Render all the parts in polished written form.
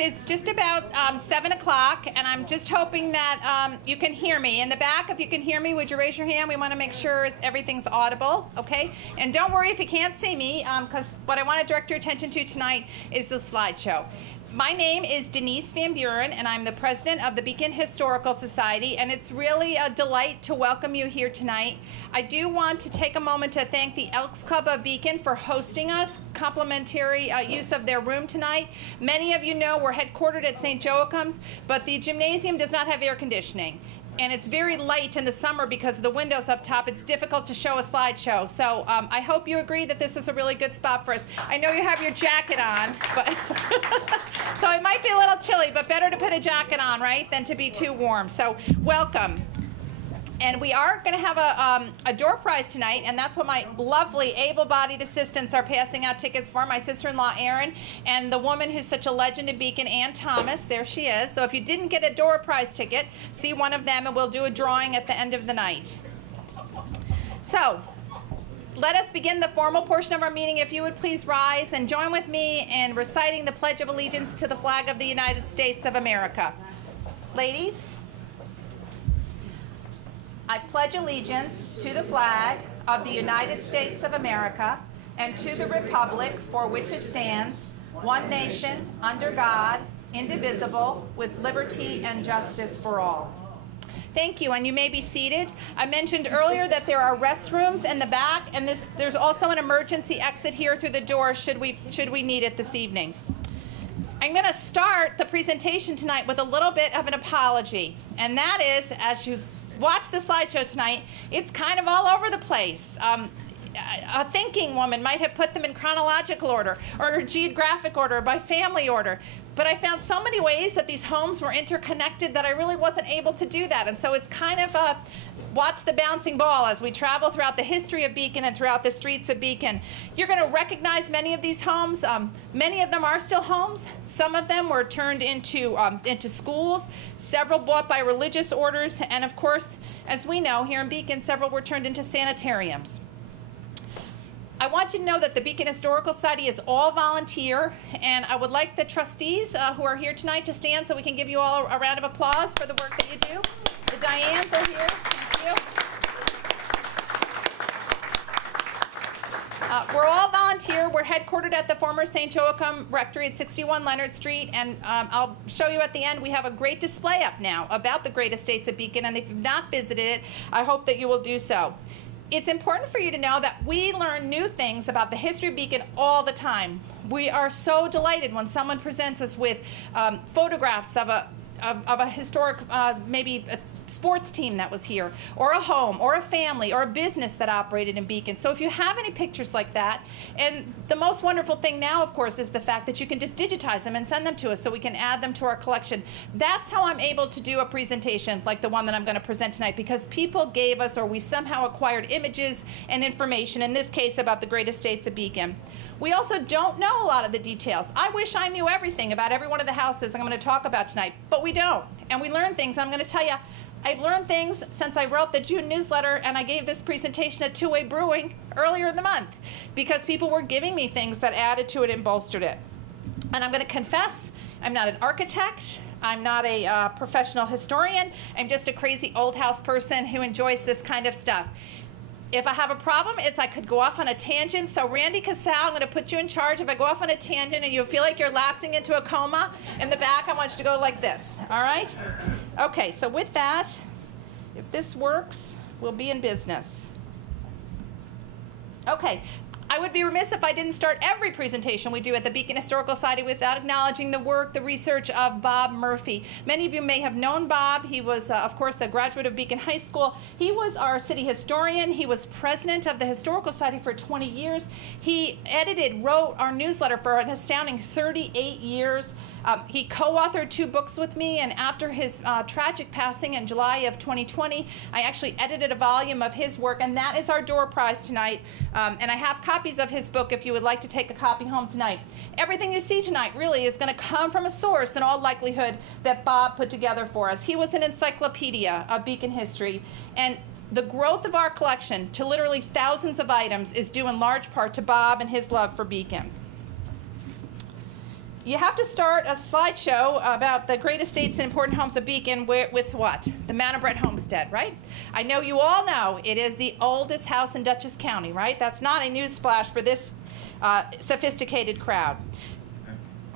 It's just about 7 o'clock, and I'm just hoping that you can hear me. In the back, if you can hear me, would you raise your hand? We want to make sure everything's audible, okay? And don't worry if you can't see me, because what I want to direct your attention to tonight is the slideshow. My name is Denise Van Buren, and I'm the president of the Beacon Historical Society, and it's really a delight to welcome you here tonight. I do want to take a moment to thank the Elks Club of Beacon for hosting us, complimentary use of their room tonight. Many of you know we're headquartered at St. Joachim's, but the gymnasium does not have air conditioning. And it's very light in the summer because of the windows up top. It's difficult to show a slideshow. So I hope you agree that this is a really good spot for us. I know you have your jacket on, but so it might be a little chilly, but better to put a jacket on, right, than to be too warm. So welcome. And we are going to have a door prize tonight, and that's what my lovely able-bodied assistants are passing out tickets for, my sister-in-law, Erin, and the woman who's such a legend at Beacon, Ann Thomas. There she is. So if you didn't get a door prize ticket, see one of them, and we'll do a drawing at the end of the night. So let us begin the formal portion of our meeting. If you would please rise and join with me in reciting the Pledge of Allegiance to the flag of the United States of America. Ladies, I pledge allegiance to the flag of the United States of America and to the republic for which it stands, one nation, under God, indivisible, with liberty and justice for all. Thank you, and you may be seated. I mentioned earlier that there are restrooms in the back, and there's also an emergency exit here through the door should we need it this evening. I'm going to start the presentation tonight with a little bit of an apology, and that is, as you watch the slideshow tonight, it's kind of all over the place. A thinking woman might have put them in chronological order or geographic order or by family order. But I found so many ways that these homes were interconnected that I really wasn't able to do that. And so it's kind of a watch the bouncing ball as we travel throughout the history of Beacon and throughout the streets of Beacon. You're going to recognize many of these homes. Many of them are still homes. Some of them were turned into schools, several bought by religious orders, and of course, as we know, here in Beacon, several were turned into sanitariums. I want you to know that the Beacon Historical Society is all volunteer, and I would like the trustees who are here tonight to stand so we can give you all a round of applause for the work that you do. The Dianes are here. Thank you. We're all volunteer. We're headquartered at the former St. Joachim Rectory at 61 Leonard Street, and I'll show you at the end. We have a great display up now about the great estates of Beacon, and if you've not visited it, I hope that you will do so. It's important for you to know that we learn new things about the history of Beacon all the time. We are so delighted when someone presents us with photographs of a historic, maybe a sports team that was here, or a home, or a family, or a business that operated in Beacon. So if you have any pictures like that, and the most wonderful thing now, of course, is the fact that you can just digitize them and send them to us so we can add them to our collection. That's how I'm able to do a presentation like the one that I'm going to present tonight, because people gave us, or we somehow acquired images and information, in this case about the great estates of Beacon. We also don't know a lot of the details. I wish I knew everything about every one of the houses I'm going to talk about tonight, but we don't. And we learn things. I'm going to tell you, I've learned things since I wrote the June newsletter and I gave this presentation at Two Way Brewing earlier in the month, because people were giving me things that added to it and bolstered it. And I'm going to confess, I'm not an architect. I'm not a professional historian. I'm just a crazy old house person who enjoys this kind of stuff. If I have a problem, I could go off on a tangent. So Randy Casal, I'm going to put you in charge. If I go off on a tangent and you feel like you're lapsing into a coma, in the back, I want you to go like this. All right? Okay, so with that, if this works, we'll be in business. Okay. I would be remiss if I didn't start every presentation we do at the Beacon Historical Society without acknowledging the work, the research of Bob Murphy. Many of you may have known Bob. He was, of course, a graduate of Beacon High School. He was our city historian. He was president of the Historical Society for 20 years. He wrote our newsletter for an astounding 38 years. He co-authored 2 books with me, and after his tragic passing in July of 2020, I actually edited a volume of his work, and that is our door prize tonight. And I have copies of his book if you would like to take a copy home tonight. Everything you see tonight really is going to come from a source, in all likelihood, that Bob put together for us. He was an encyclopedia of Beacon history, and the growth of our collection to literally thousands of items is due in large part to Bob and his love for Beacon. you have to start a slideshow about the great estates and important homes of Beacon with what? The Madam Brett homestead, right? I know you all know it is the oldest house in Dutchess County, right? That's not a newsflash for this sophisticated crowd.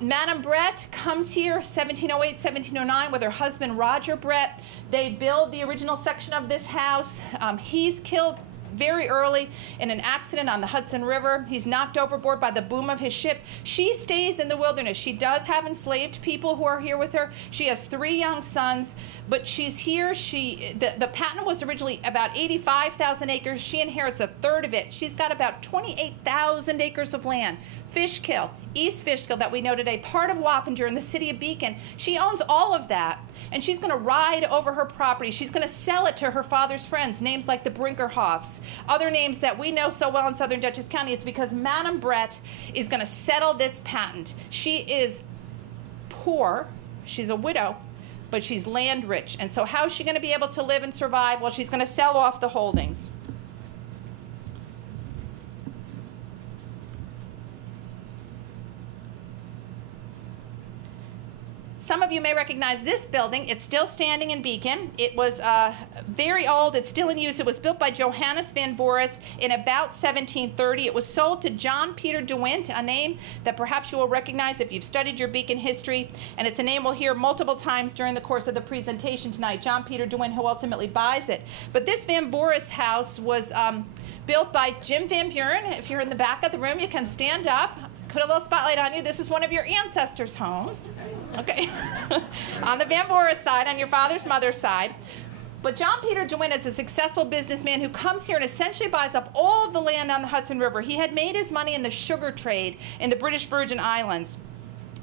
Madam Brett comes here 1708, 1709 with her husband Roger Brett. They build the original section of this house. He's killed very early in an accident on the Hudson River. He's knocked overboard by the boom of his ship. She stays in the wilderness. She does have enslaved people who are here with her. She has 3 young sons, but she's here. The patent was originally about 85,000 acres. She inherits a third of it. She's got about 28,000 acres of land. Fishkill, East Fishkill that we know today, part of Wappinger in the city of Beacon. She owns all of that, and she's going to ride over her property. She's going to sell it to her father's friends, names like the Brinkerhoffs, other names that we know so well in southern Dutchess County. It's because Madam Brett is going to settle this patent. She is poor. She's a widow, but she's land rich. And so how is she going to be able to live and survive? Well, she's going to sell off the holdings. Some of you may recognize this building. It's still standing in Beacon. It was very old. It's still in use. It was built by Johannes van Boris in about 1730. It was sold to John Peter de Wint, a name that perhaps you will recognize if you've studied your Beacon history, and it's a name we'll hear multiple times during the course of the presentation tonight. John Peter de Wint, who ultimately buys it. But this Van Boris house was built by Jim Van Buren. If you're in the back of the room, you can stand up. Put a little spotlight on you. This is one of your ancestors' homes, okay? On the Van Boris side, on your father's mother's side. But John Peter de Wint is a successful businessman who comes here and essentially buys up all of the land on the Hudson River. He had made his money in the sugar trade in the British Virgin Islands.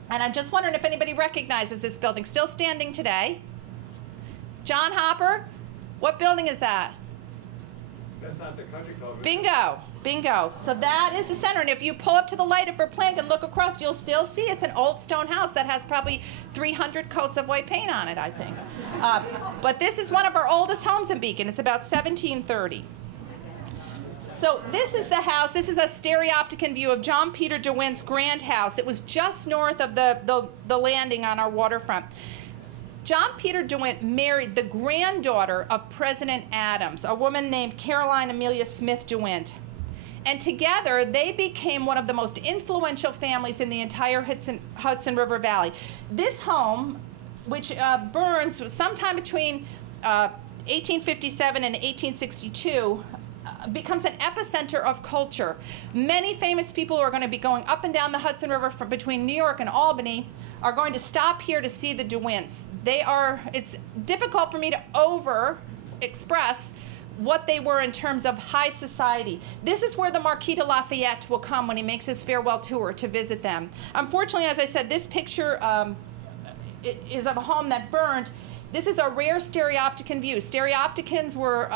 And I'm just wondering if anybody recognizes this building, still standing today. John Hopper, what building is that? That's not the country club. Bingo. Bingo. So that is the center. And if you pull up to the light of her plank and look across, you'll still see it's an old stone house that has probably 300 coats of white paint on it, I think. But this is one of our oldest homes in Beacon. It's about 1730. So this is the house. This is a stereopticon view of John Peter de Wint's grand house. It was just north of the landing on our waterfront. John Peter de Wint married the granddaughter of President Adams, a woman named Caroline Amelia Smith de Wint. And together, they became one of the most influential families in the entire Hudson River Valley. This home, which burns sometime between 1857 and 1862, becomes an epicenter of culture. Many famous people who are going to be going up and down the Hudson River from between New York and Albany are going to stop here to see the de Wints. It's difficult for me to over-express what they were in terms of high society. This is where the Marquis de Lafayette will come when he makes his farewell tour to visit them. Unfortunately, as I said, this picture is of a home that burned. This is a rare stereopticon view. Stereopticons were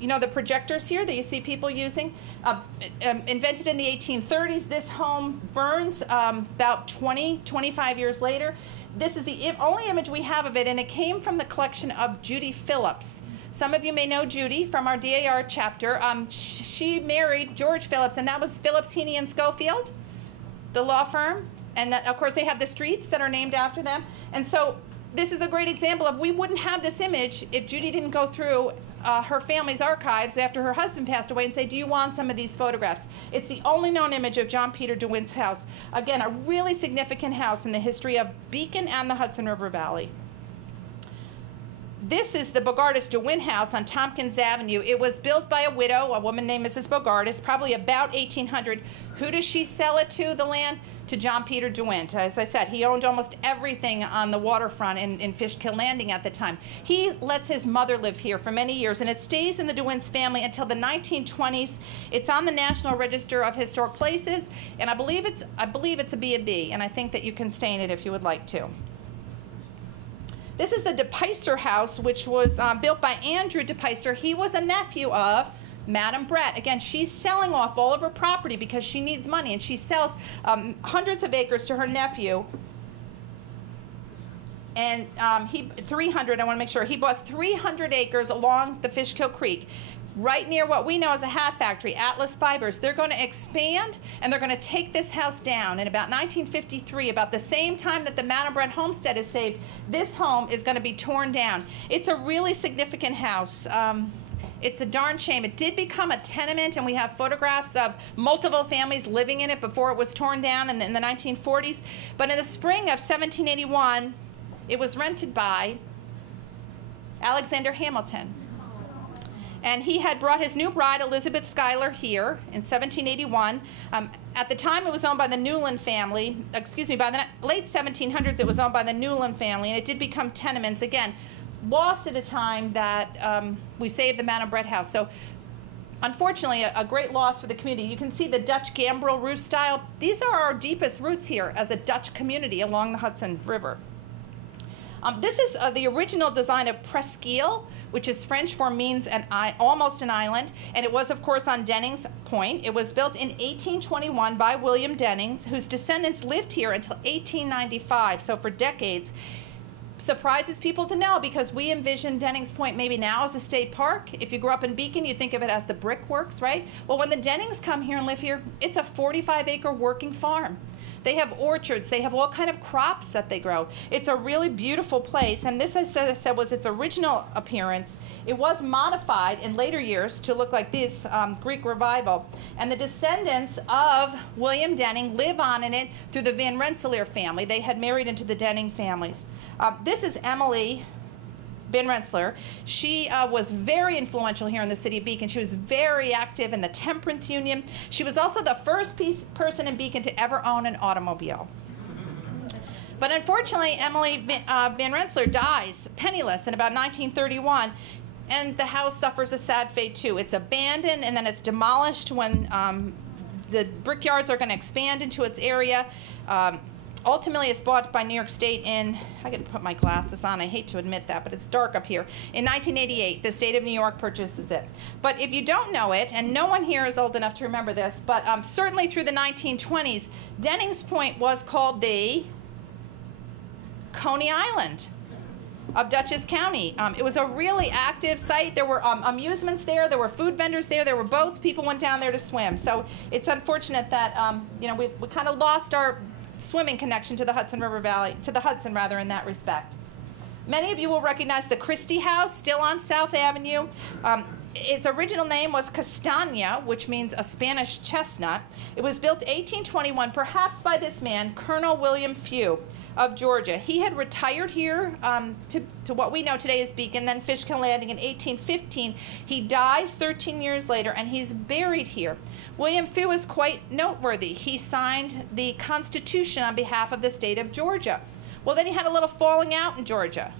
the projectors here that you see people using, invented in the 1830s. This home burns about 25 years later. This is the only image we have of it, and it came from the collection of Judy Phillips. Some of you may know Judy from our DAR chapter. She married George Phillips, and that was Phillips, Heaney, and Schofield, the law firm. And that, of course, they have the streets that are named after them. And so this is a great example of we wouldn't have this image if Judy didn't go through her family's archives after her husband passed away and say, do you want some of these photographs? It's the only known image of John Peter de Wint's house. Again, a really significant house in the history of Beacon and the Hudson River Valley. This is the Bogardus de Wint house on Tompkins Avenue. It was built by a widow, a woman named Mrs. Bogardus, probably about 1800. Who does she sell it to, the land? To John Peter de Wint. As I said, he owned almost everything on the waterfront in Fishkill Landing at the time. He lets his mother live here for many years, and it stays in the de Wint's family until the 1920s. It's on the National Register of Historic Places, and I believe it's a B&B, and I think that you can stay in it if you would like to. This is the De Peyster house, which was built by Andrew De Peyster. He was a nephew of Madam Brett. Again, she's selling off all of her property because she needs money, and she sells hundreds of acres to her nephew. And 300, I want to make sure, he bought 300 acres along the Fishkill Creek. right near what we know as a hat factory, Atlas Fibers. They're going to expand, and they're going to take this house down. In about 1953, about the same time that the Madam Brett homestead is saved, this home is going to be torn down. It's a really significant house. It's a darn shame. It did become a tenement, and we have photographs of multiple families living in it before it was torn down in the 1940s. But in the spring of 1781, it was rented by Alexander Hamilton. And he had brought his new bride, Elizabeth Schuyler, here in 1781. At the time, it was owned by the Newland family. Excuse me, by the late 1700s, it was owned by the Newland family, and it did become tenements. Again, lost at a time that we saved the Madam Brett house. So unfortunately, a great loss for the community. You can see the Dutch gambrel roof style. These are our deepest roots here as a Dutch community along the Hudson River. This is the original design of Presqu'île, which is French for means almost an island, and it was, of course, on Dennings Point. It was built in 1821 by William Dennings, whose descendants lived here until 1895, so for decades. Surprises people to know, because we envision Dennings Point maybe now as a state park. If you grew up in Beacon, you think of it as the brick works, right? Well, when the Dennings come here and live here, it's a 45-acre working farm. They have orchards. They have all kind of crops that they grow. It's a really beautiful place, and this, I said, was its original appearance. It was modified in later years to look like this Greek Revival, and the descendants of William Denning live on in it through the Van Rensselaer family. They had married into the Denning families. This is Emily Van Rensselaer. She was very influential here in the city of Beacon. She was very active in the Temperance Union. She was also the first person in Beacon to ever own an automobile. But unfortunately, Emily Van Rensselaer dies penniless in about 1931, and the house suffers a sad fate too. It's abandoned, and then it's demolished when the brickyards are going to expand into its area. Ultimately, it's bought by New York State in, I got to put my glasses on, I hate to admit that, but it's dark up here. In 1988, the state of New York purchases it. But if you don't know it, and no one here is old enough to remember this, but certainly through the 1920s, Dennings Point was called the Coney Island of Dutchess County. It was a really active site. There were amusements there, there were food vendors there, there were boats, people went down there to swim. So it's unfortunate that you know, we kind of lost our swimming connection to the Hudson River Valley, to the Hudson rather, in that respect. Many of you will recognize the Christie House, still on South Avenue. Its original name was Castagna, which means a Spanish chestnut. It was built 1821, perhaps by this man, Colonel William Few of Georgia. He had retired here to what we know today as Beacon, then Fishkill Landing in 1815. He dies 13 years later, and he's buried here. William Few is quite noteworthy. He signed the Constitution on behalf of the state of Georgia. Well, then he had a little falling out in Georgia,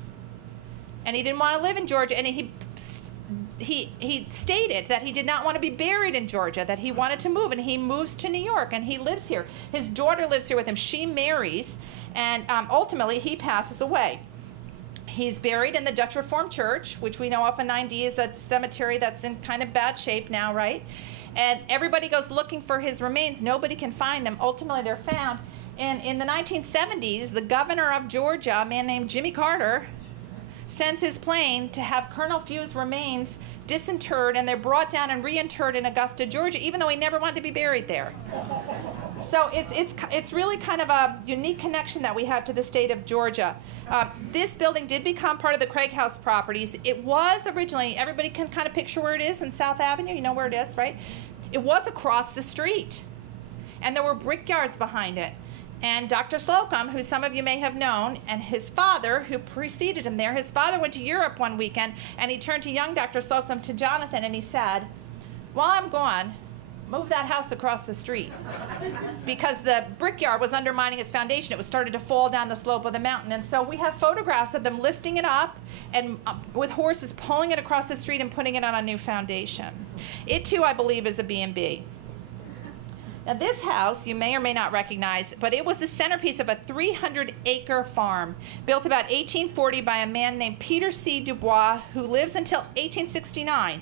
and he didn't want to live in Georgia, and he stated that he did not want to be buried in Georgia, that he wanted to move, and he moves to New York, and he lives here. His daughter lives here with him. She marries, and ultimately he passes away. He's buried in the Dutch Reformed Church, which we know off of 9D is a cemetery that's in kind of bad shape now, right? And everybody goes looking for his remains. Nobody can find them. Ultimately, they're found. And in the 1970s, the governor of Georgia, a man named Jimmy Carter, sends his plane to have Colonel Few's remains disinterred, and they're brought down and reinterred in Augusta, Georgia, even though he never wanted to be buried there. So it's really kind of a unique connection that we have to the state of Georgia. This building did become part of the Craig House properties. It was originally, everybody can kind of picture where it is in South Avenue. You know where it is, right? It was across the street, and there were brickyards behind it. And Dr. Slocum, who some of you may have known, and his father, who preceded him there, his father went to Europe one weekend, and he turned to young Dr. Slocum, to Jonathan, and he said, "While I'm gone, move that house across the street." Because the brickyard was undermining its foundation. It was starting to fall down the slope of the mountain. And so we have photographs of them lifting it up and with horses pulling it across the street and putting it on a new foundation. It too, I believe, is a B&B. Now this house you may or may not recognize, but it was the centerpiece of a 300-acre farm built about 1840 by a man named Peter C. Dubois, who lives until 1869.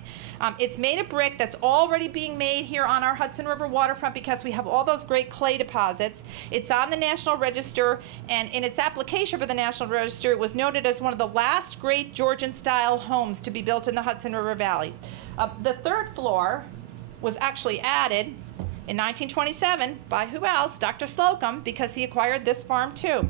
It's made of brick that's already being made here on our Hudson River waterfront because we have all those great clay deposits. It's on the National Register, and in its application for the National Register, it was noted as one of the last great Georgian-style homes to be built in the Hudson River Valley. The third floor was actually added in 1927 by who else? Dr. Slocum, because he acquired this farm too.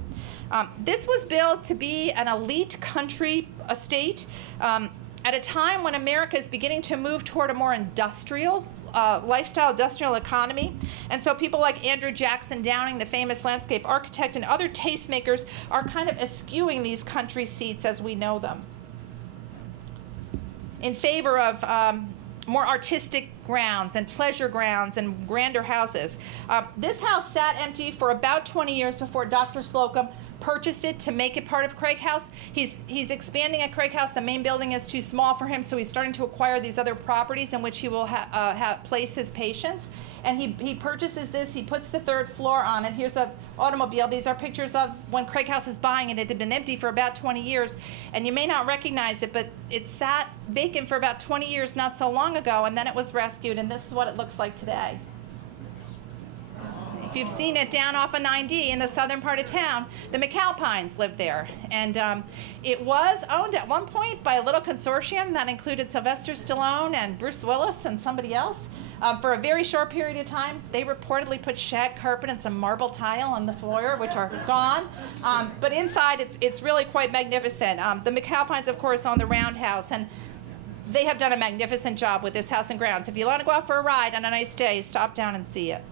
This was built to be an elite country estate at a time when America is beginning to move toward a more industrial lifestyle, industrial economy. And so people like Andrew Jackson Downing, the famous landscape architect, and other tastemakers are kind of eschewing these country seats as we know them in favor of more artistic grounds and pleasure grounds and grander houses. This house sat empty for about 20 years before Dr. Slocum purchased it to make it part of Craig House. He's expanding at Craig House. The main building is too small for him, so he's starting to acquire these other properties in which he will place his patients. And he purchases this. He puts the third floor on it. Here's an automobile. These are pictures of when Craig House is buying it. It had been empty for about 20 years. And you may not recognize it, but it sat vacant for about 20 years not so long ago, and then it was rescued, and this is what it looks like today. If you've seen it down off of 9D in the southern part of town, the McAlpines lived there. And it was owned at one point by a little consortium that included Sylvester Stallone and Bruce Willis and somebody else. For a very short period of time, they reportedly put shag carpet and some marble tile on the floor, which are gone. But inside, it's really quite magnificent. The McAlpines, of course, own the Roundhouse, and they have done a magnificent job with this house and grounds. If you want to go out for a ride on a nice day, stop down and see it.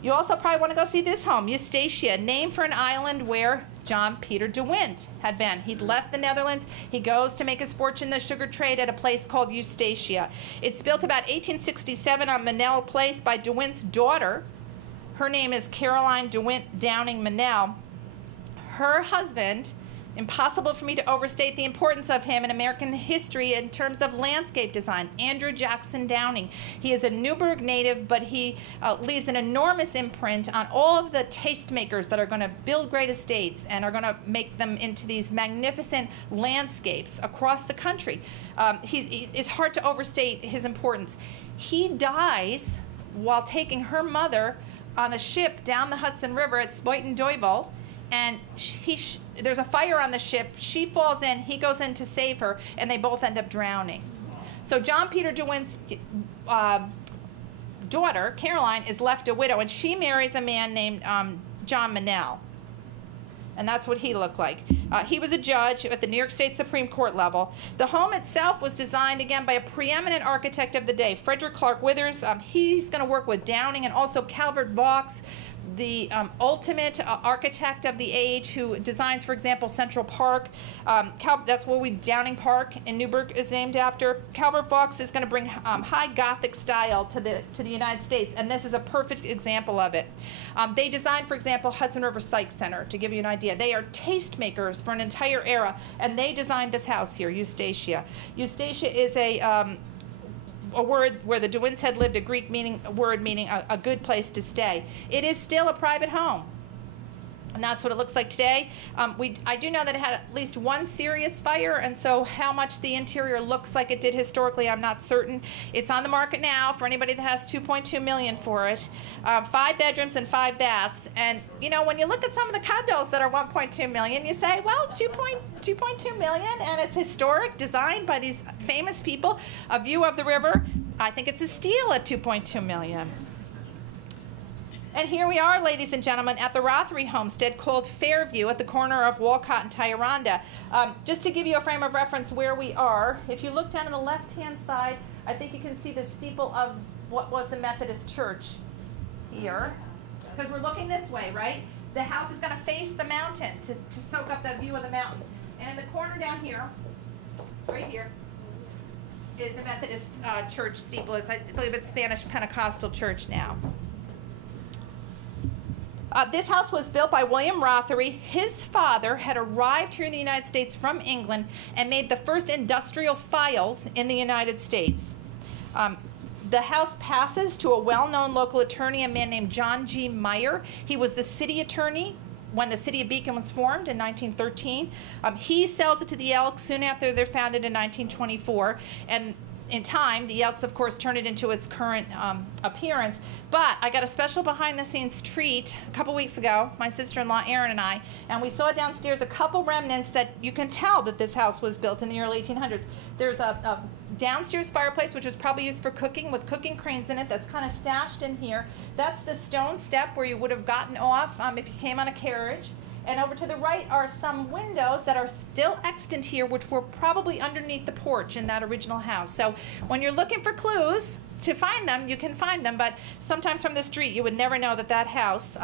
You also probably want to go see this home, Eustatia, named for an island where John Peter de Wint had been. He'd left the Netherlands. He goes to make his fortune in the sugar trade at a place called Eustatia. It's built about 1867 on Manel Place by de Wint's daughter. Her name is Caroline de Wint Downing Manel. Her husband, impossible for me to overstate the importance of him in American history in terms of landscape design, Andrew Jackson Downing. He is a Newburgh native, but he leaves an enormous imprint on all of the tastemakers that are going to build great estates and are going to make them into these magnificent landscapes across the country. It's hard to overstate his importance. He dies while taking her mother on a ship down the Hudson River at Spuyten Duyvil, and there's a fire on the ship. She falls in, he goes in to save her, and they both end up drowning. So John Peter de Wint's daughter, Caroline, is left a widow, and she marries a man named John Manel. And that's what he looked like. He was a judge at the New York State Supreme Court level. The home itself was designed, again, by a preeminent architect of the day, Frederick Clark Withers. He's going to work with Downing and also Calvert Vaux, the ultimate architect of the age, who designs, for example, Central Park. That's where Downing Park in Newburgh is named after. Calvert Vaux is going to bring high Gothic style to the United States, and this is a perfect example of it. They designed, for example, Hudson River Psych Center, to give you an idea. They are tastemakers for an entire era, and they designed this house here, Eustatia. Eustatia is a word where the de Wints had lived, a Greek word meaning a good place to stay. It is still a private home, and that's what it looks like today. I do know that it had at least one serious fire, and so how much the interior looks like it did historically, I'm not certain. It's on the market now for anybody that has $2.2 million for it. 5 bedrooms and 5 baths, and you know, when you look at some of the condos that are $1.2 million, you say, well, 2.2 million, and it's historic, designed by these famous people, a view of the river. I think it's a steal at $2.2 million. And here we are, ladies and gentlemen, at the Rothery homestead called Fairview at the corner of Walcott and Tyranda. Just to give you a frame of reference where we are, if you look down on the left-hand side, I think you can see the steeple of what was the Methodist church here. Because we're looking this way, right? The house is going to face the mountain to soak up that view of the mountain. And in the corner down here, right here, is the Methodist church steeple. I believe it's Spanish Pentecostal church now. This house was built by William Rothery. His father had arrived here in the United States from England and made the first industrial files in the United States. The house passes to a well-known local attorney, a man named John G. Meyer. He was the city attorney when the city of Beacon was formed in 1913. He sells it to the Elks soon after they're founded in 1924. And in time, the Elks, of course, turned it into its current appearance. But I got a special behind-the-scenes treat a couple weeks ago, my sister-in-law Erin and I, and we saw downstairs a couple remnants that you can tell that this house was built in the early 1800s. There's a downstairs fireplace, which was probably used for cooking, with cooking cranes in it, that's kind of stashed in here. That's the stone step where you would have gotten off if you came on a carriage. And over to the right are some windows that are still extant here, which were probably underneath the porch in that original house. So when you're looking for clues to find them, you can find them, but sometimes from the street you would never know that that house,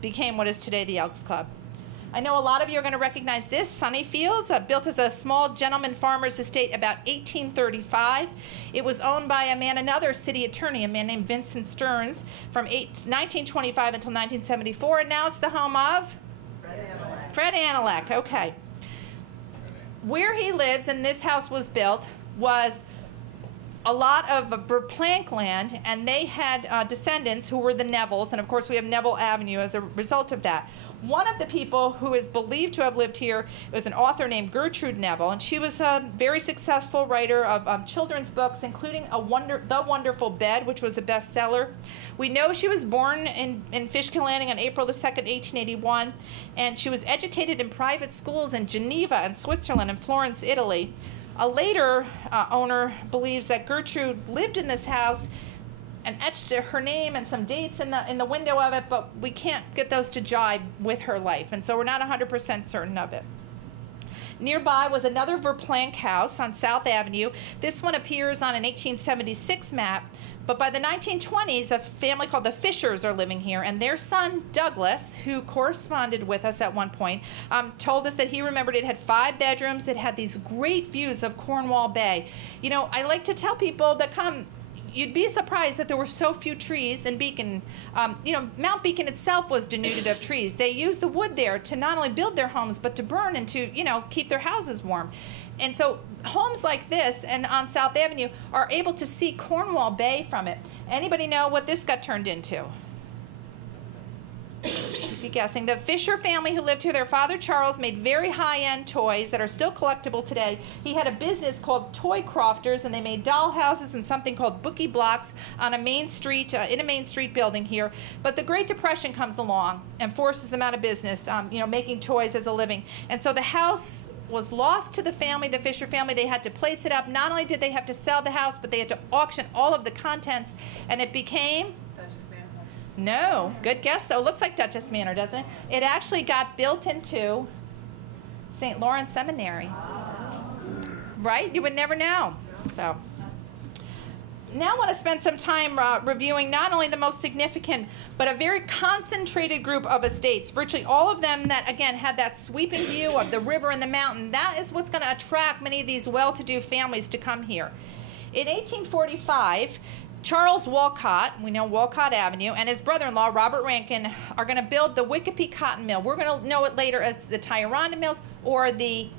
became what is today the Elks Club. I know a lot of you are going to recognize this, Sunny Fields, built as a small gentleman farmer's estate about 1835. It was owned by another city attorney, a man named Vincent Stearns, from 1925 until 1974, and now it's the home of? Fred Analek, okay. Where he lives, and this house was built, was a lot of Verplank land, and they had descendants who were the Nevilles, and of course we have Neville Avenue as a result of that. One of the people who is believed to have lived here was an author named Gertrude Neville, and she was a very successful writer of children's books, including The Wonderful Bed, which was a bestseller. We know she was born in Fishkill Landing on April the 2nd, 1881, and she was educated in private schools in Geneva and Switzerland and Florence, Italy. A later owner believes that Gertrude lived in this house and etched her name and some dates in the window of it, but we can't get those to jibe with her life, and so we're not 100% certain of it. Nearby was another Verplank house on South Avenue. This one appears on an 1876 map, but by the 1920s, a family called the Fishers are living here, and their son, Douglas, who corresponded with us at one point, told us that he remembered it had 5 bedrooms. It had these great views of Cornwall Bay. You know, I like to tell people that come, you'd be surprised that there were so few trees in Beacon. Mount Beacon itself was denuded of trees. They used the wood there to not only build their homes, but to burn and to, keep their houses warm. And so homes like this and on South Avenue are able to see Cornwall Bay from it. Anybody know what this got turned into? Be guessing. The Fisher family who lived here, their father Charles made very high-end toys that are still collectible today. He had a business called Toy Crofters, and they made doll houses and something called Bookie Blocks on a main street, in a main street building here. But the Great Depression comes along and forces them out of business, making toys as a living. And so the house was lost to the family, the Fisher family. They had to place it up. Not only did they have to sell the house, but they had to auction all of the contents, and it became... No, good guess though. It looks like Duchess Manor, doesn't it? It actually got built into St. Lawrence Seminary. Right? You would never know. So now I want to spend some time reviewing not only the most significant, but a very concentrated group of estates. Virtually all of them that, again, had that sweeping view of the river and the mountain. That is what's going to attract many of these well-to-do families to come here. In 1845, Charles Walcott, we know Walcott Avenue, and his brother-in-law, Robert Rankin, are going to build the Wickapee Cotton Mill. We're going to know it later as the Tioronda Mills or the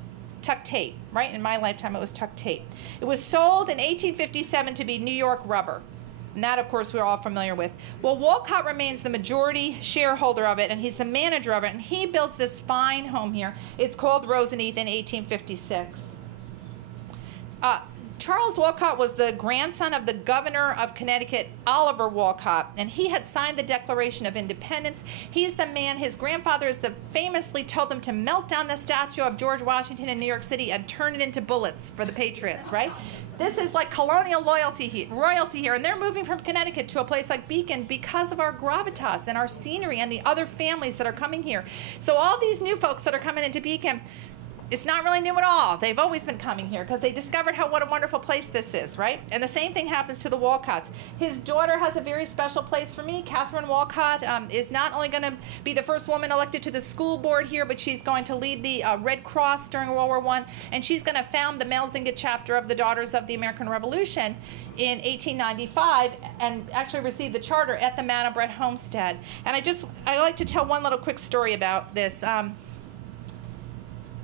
Tuck-Tate, right? In my lifetime, it was Tuck-Tate. It was sold in 1857 to be New York Rubber. And that, of course, we're all familiar with. Well, Walcott remains the majority shareholder of it, and he's the manager of it, and he builds this fine home here. It's called Roseneath in 1856. Charles Walcott was the grandson of the governor of Connecticut, Oliver Walcott, and he had signed the Declaration of Independence. He's the man, his grandfather is the famously told them to melt down the statue of George Washington in New York City and turn it into bullets for the Patriots, right? This is like colonial royalty here, and they're moving from Connecticut to a place like Beacon because of our gravitas and our scenery and the other families that are coming here. So all these new folks that are coming into Beacon, it's not really new at all. They've always been coming here because they discovered what a wonderful place this is, right? And the same thing happens to the Walcotts. His daughter has a very special place for me. Catherine Walcott is not only going to be the first woman elected to the school board here, but she's going to lead the Red Cross during World War I, and she's going to found the Melzinga chapter of the Daughters of the American Revolution in 1895 and actually received the charter at the Manobret homestead. And I like to tell one little quick story about this.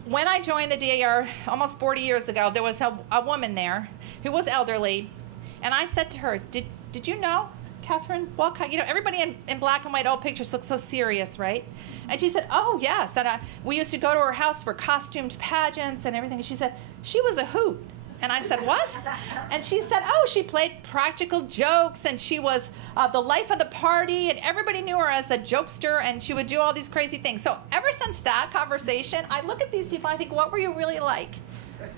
When I joined the DAR almost 40 years ago, there was a woman there who was elderly, and I said to her, did you know Catherine Walcott? Everybody in black and white old pictures look so serious, right? And she said, oh, yes. And we used to go to her house for costumed pageants and everything. And she said, she was a hoot. And I said, what? And she said, oh, she played practical jokes, and she was the life of the party, and everybody knew her as a jokester, and she would do all these crazy things. So ever since that conversation, I look at these people, I think, what were you really like?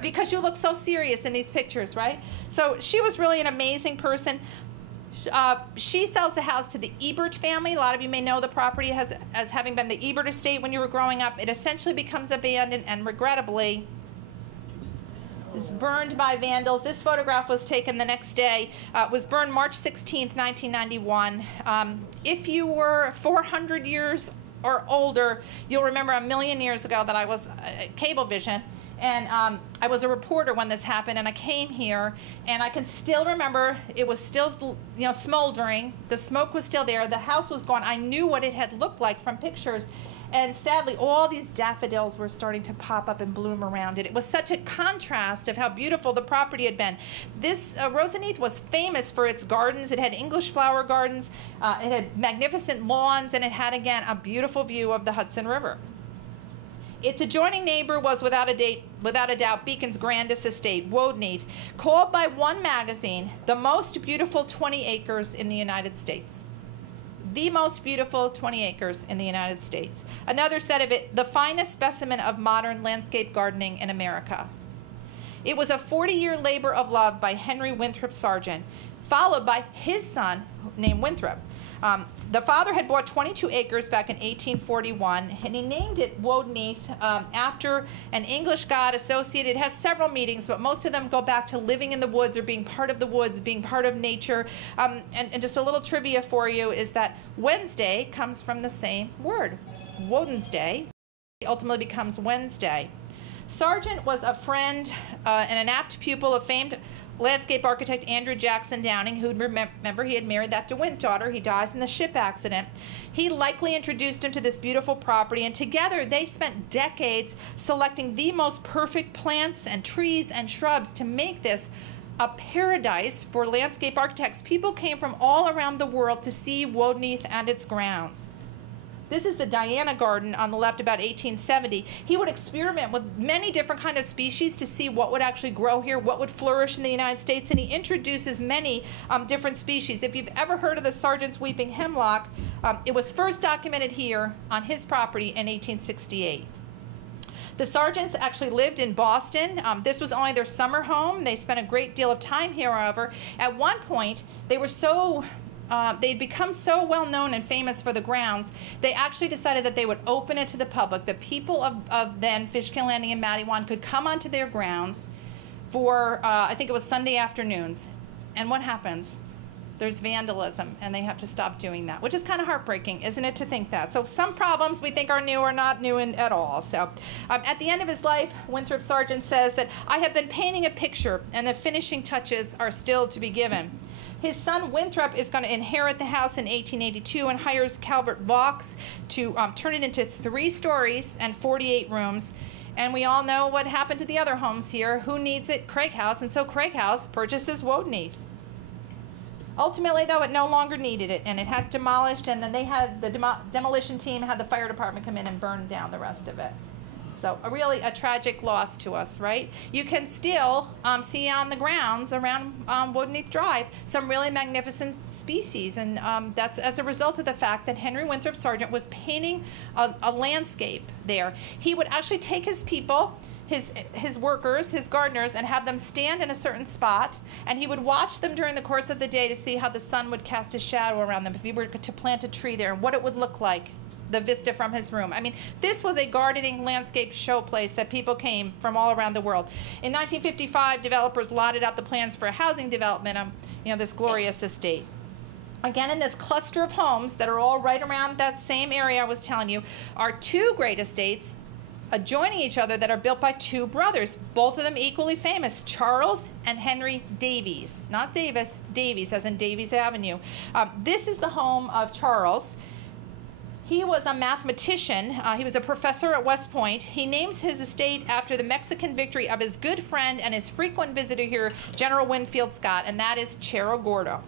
because you look so serious in these pictures, right? So she was really an amazing person. She sells the house to the Ebert family. A lot of you may know the property as having been the Ebert estate when you were growing up. It essentially becomes abandoned and regrettably is burned by vandals. This photograph was taken the next day. It was burned March 16th, 1991. If you were 400 years or older, you'll remember a million years ago that I was Cablevision. And I was a reporter when this happened, and I came here, and I can still remember it was still, smoldering. The smoke was still there. The house was gone. I knew what it had looked like from pictures, and sadly, all these daffodils were starting to pop up and bloom around it. It was such a contrast of how beautiful the property had been. This Roseneath was famous for its gardens. It had English flower gardens. It had magnificent lawns, and it had, again, a beautiful view of the Hudson River. Its adjoining neighbor was, without a doubt, Beacon's grandest estate, Woadneath, called by one magazine the most beautiful 20 acres in the United States. The most beautiful 20 acres in the United States. Another said of it, the finest specimen of modern landscape gardening in America. It was a 40-year labor of love by Henry Winthrop Sargent, followed by his son named Winthrop. The father had bought 22 acres back in 1841, and he named it Woadneath after an English god associated. It has several meanings, but most of them go back to living in the woods or being part of the woods, being part of nature. And just a little trivia for you is that Wednesday comes from the same word, Woden's-day. It ultimately becomes Wednesday. Sargent was a friend and an apt pupil of famed landscape architect Andrew Jackson Downing, who, remember, he had married that DeWitt daughter. He dies in the ship accident. He likely introduced him to this beautiful property, and together they spent decades selecting the most perfect plants and trees and shrubs to make this a paradise for landscape architects. People came from all around the world to see Woadneath and its grounds. This is the Diana Garden on the left, about 1870. He would experiment with many different kinds of species to see what would actually grow here, what would flourish in the United States, and he introduces many different species. If you've ever heard of the Sargent's Weeping Hemlock, it was first documented here on his property in 1868. The Sargents actually lived in Boston. This was only their summer home. They spent a great deal of time here, however. At one point, they were they'd become so well known and famous for the grounds, they actually decided that they would open it to the public. The people of then Fishkill Landing and Matteawan could come onto their grounds for, I think it was Sunday afternoons. And what happens? There's vandalism, and they have to stop doing that, which is kind of heartbreaking, isn't it, to think that? So some problems we think are new are not new at all. So at the end of his life, Winthrop Sargent says that, I have been painting a picture, and the finishing touches are still to be given. His son Winthrop is going to inherit the house in 1882 and hires Calvert Vaux to turn it into 3 stories and 48 rooms. And we all know what happened to the other homes here. Who needs it? Craig House. And so Craig House purchases Woadneath. Ultimately, though, it no longer needed it, and it had demolished, and then they had the demolition team had the fire department come in and burn down the rest of it. So really a tragic loss to us, right? You can still see on the grounds around Woadneath Drive some really magnificent species, and that's as a result of the fact that Henry Winthrop Sargent was painting a landscape there. He would actually take his people, his workers, his gardeners, and have them stand in a certain spot, and he would watch them during the course of the day to see how the sun would cast a shadow around them if he were to plant a tree there and what it would look like, the vista from his room. I mean, this was a gardening landscape showplace that people came from all around the world. In 1955, developers lotted out the plans for a housing development of this glorious estate. Again, in this cluster of homes that are all right around that same area I was telling you, are 2 great estates adjoining each other that are built by 2 brothers, both of them equally famous, Charles and Henry Davies. Not Davis, Davies, as in Davies Avenue. This is the home of Charles. He was a mathematician. He was a professor at West Point. He names his estate after the Mexican victory of his good friend and his frequent visitor here, General Winfield Scott, and that is Cerro Gordo.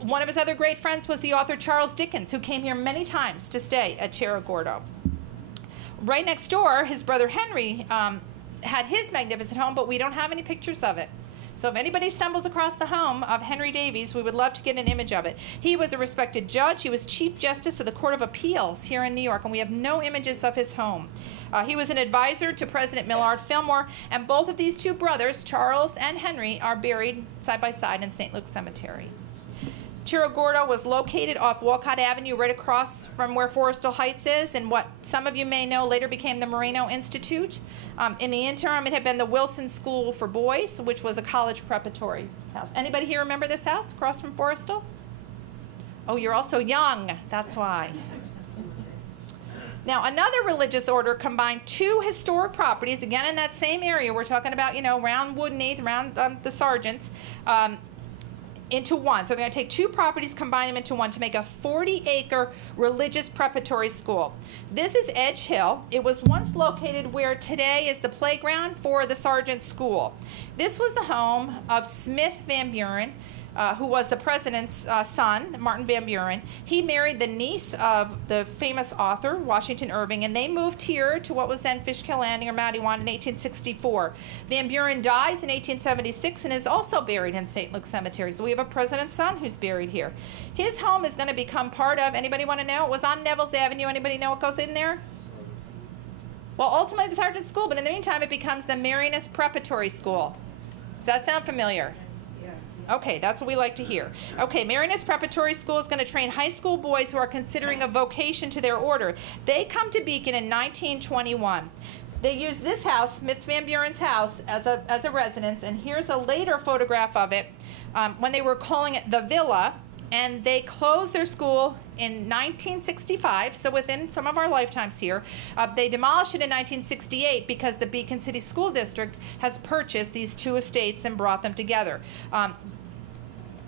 One of his other great friends was the author Charles Dickens, who came here many times to stay at Cerro Gordo. Right next door, his brother Henry had his magnificent home, but we don't have any pictures of it. So if anybody stumbles across the home of Henry Davies, we would love to get an image of it. He was a respected judge. He was Chief Justice of the Court of Appeals here in New York, and we have no images of his home. He was an advisor to President Millard Fillmore, and both of these two brothers, Charles and Henry, are buried side by side in St. Luke's Cemetery. Cerro Gordo was located off Walcott Avenue, right across from where Forest Hill Heights is, and what some of you may know later became the Moreno Institute. In the interim, it had been the Wilson School for Boys, which was a college preparatory house. Anybody here remember this house across from Forest Hill? Oh, you're also young. That's why. Now, another religious order combined two historic properties, again in that same area. We're talking about, around Woodenheath, around the Sargents, into one. So they're going to take two properties, combine them into one to make a 40-acre religious preparatory school. This is Edge Hill. It was once located where today is the playground for the Sargent School. This was the home of Smith Van Buren, who was the president's son, Martin Van Buren. He married the niece of the famous author, Washington Irving, and they moved here to what was then Fishkill Landing or Madiwan in 1864. Van Buren dies in 1876 and is also buried in St. Luke's Cemetery. So we have a president's son who's buried here. His home is going to become part of, anybody want to know? It was on Neville's Avenue. Anybody know what goes in there? Well, ultimately the Sargent School, but in the meantime it becomes the Marianist Preparatory School. Does that sound familiar? Okay, that's what we like to hear. Okay, Marianist Preparatory School is going to train high school boys who are considering a vocation to their order. They come to Beacon in 1921. They use this house, Smith Van Buren's house, as a residence, and here's a later photograph of it when they were calling it the Villa, and they closed their school in 1965, so within some of our lifetimes here. They demolished it in 1968 because the Beacon City School District has purchased these two estates and brought them together.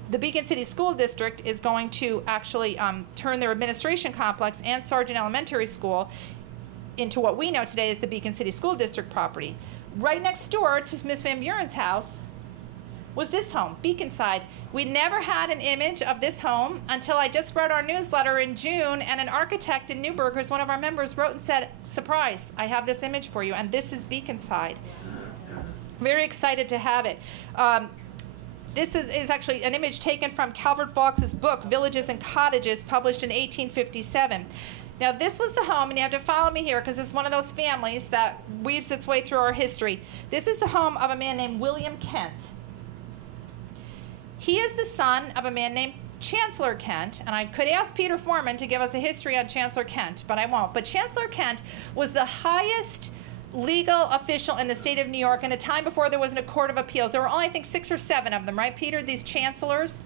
The Beacon City School District is going to actually turn their administration complex and Sargent Elementary School into what we know today as the Beacon City School District property. Right next door to Miss Van Buren's house was this home, Beaconside. We never had an image of this home until I just wrote our newsletter in June, and an architect in Newburgh, who's one of our members, wrote and said, surprise, I have this image for you, and this is Beaconside. Very excited to have it. This is actually an image taken from Calvert Vaux's book, Villages and Cottages, published in 1857. Now, this was the home, and you have to follow me here because it's one of those families that weaves its way through our history. This is the home of a man named William Kent. He is the son of a man named Chancellor Kent, and I could ask Peter Foreman to give us a history on Chancellor Kent, but I won't. But Chancellor Kent was the highest legal official in the state of New York in a time before there wasn't a court of appeals. There were only, I think, 6 or 7 of them, right, Peter, these chancellors?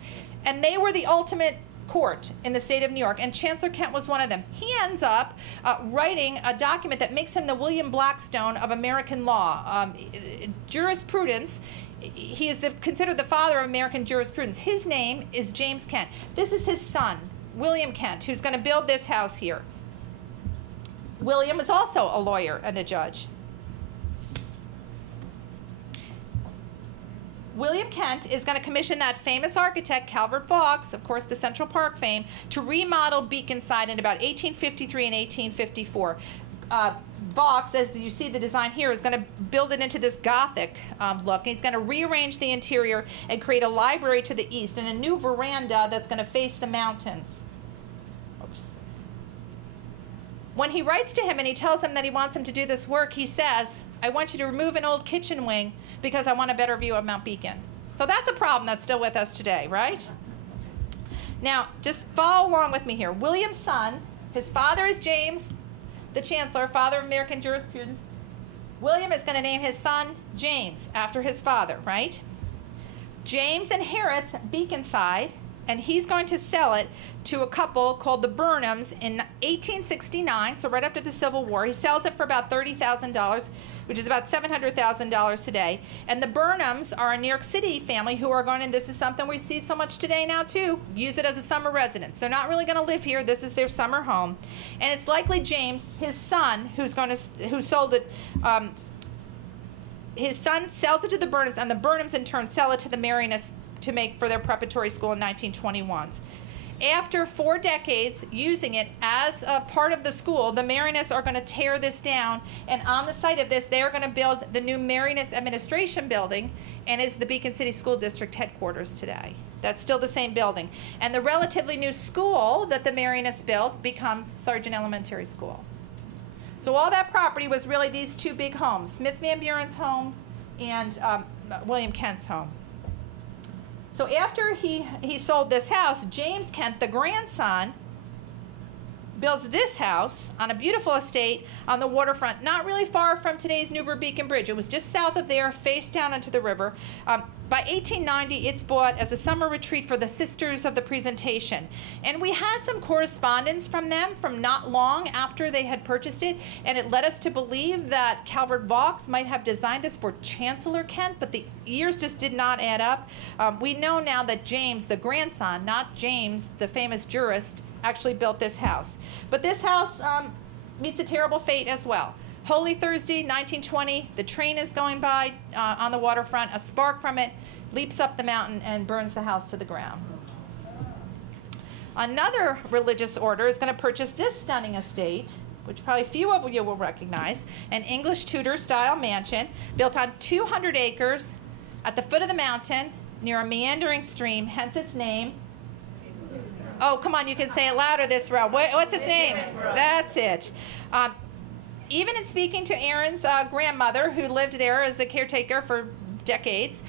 And they were the ultimate court in the state of New York, and Chancellor Kent was one of them. He ends up writing a document that makes him the William Blackstone of American law. Jurisprudence. He is considered the father of American jurisprudence. His name is James Kent. This is his son, William Kent, who's going to build this house here. William is also a lawyer and a judge. William Kent is going to commission that famous architect, Calvert Vaux, of course the Central Park fame, to remodel Beaconside in about 1853 and 1854. Vaux, as you see the design here, is going to build it into this Gothic look. He's going to rearrange the interior and create a library to the east and a new veranda that's going to face the mountains. Oops. When he writes to him and he tells him that he wants him to do this work, he says, I want you to remove an old kitchen wing because I want a better view of Mount Beacon. So that's a problem that's still with us today, right? Now, just follow along with me here. William's son, his father is James, the Chancellor, father of American jurisprudence. William is going to name his son James after his father, right? James inherits Beaconside, and he's going to sell it to a couple called the Burnhams in 1869, so right after the Civil War. He sells it for about $30,000, which is about $700,000 today. And the Burnhams are a New York City family who are going, and this is something we see so much today now too, use it as a summer residence. They're not really going to live here. This is their summer home. And it's likely James, his son, who sold it, his son sells it to the Burnhams, and the Burnhams in turn sell it to the Marianists to make for their preparatory school in 1921s. After 4 decades using it as a part of the school, the Marianists are going to tear this down, and on the site of this, they are going to build the new Marianist Administration Building, and it's the Beacon City School District headquarters today. That's still the same building. And the relatively new school that the Marianists built becomes Sargent Elementary School. So all that property was really these 2 big homes, Smith Van Buren's home and William Kent's home. So after he sold this house, James Kent, the grandson, builds this house on a beautiful estate on the waterfront, not really far from today's Newburgh Beacon Bridge. It was just south of there, face down into the river. By 1890, it's bought as a summer retreat for the Sisters of the Presentation. And we had some correspondence from them from not long after they had purchased it, and it led us to believe that Calvert Vaux might have designed this for Chancellor Kent, but the years just did not add up. We know now that James, the grandson, not James, the famous jurist, actually built this house. But this house meets a terrible fate as well. Holy Thursday, 1920, the train is going by on the waterfront. A spark from it leaps up the mountain and burns the house to the ground. Another religious order is going to purchase this stunning estate, which probably few of you will recognize, an English Tudor-style mansion built on 200 acres at the foot of the mountain near a meandering stream, hence its name. Oh, come on, you can say it louder this row. What's its name? That's it. Even in speaking to Aaron's grandmother, who lived there as the caretaker for decades,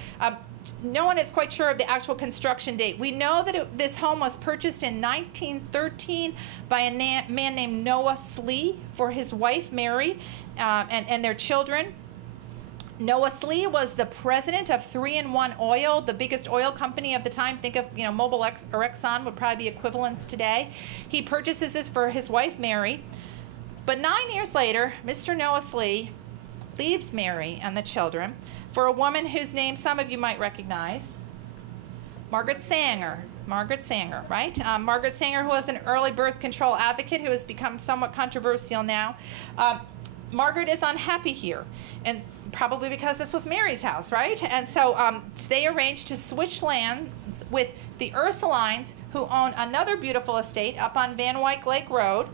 no one is quite sure of the actual construction date. We know that this home was purchased in 1913 by a man named Noah Slee for his wife, Mary, and their children. Noah Slee was the president of 3-in-1 Oil, the biggest oil company of the time. Think of, Mobil or Exxon would probably be equivalents today. He purchases this for his wife, Mary. But 9 years later, Mr. Noah Slee leaves Mary and the children for a woman whose name some of you might recognize, Margaret Sanger. Margaret Sanger, right? Margaret Sanger, who was an early birth control advocate who has become somewhat controversial now. Margaret is unhappy here, and probably because this was Mary's house, right? And so they arranged to switch lands with the Ursulines, who own another beautiful estate up on Van Wyck Lake Road.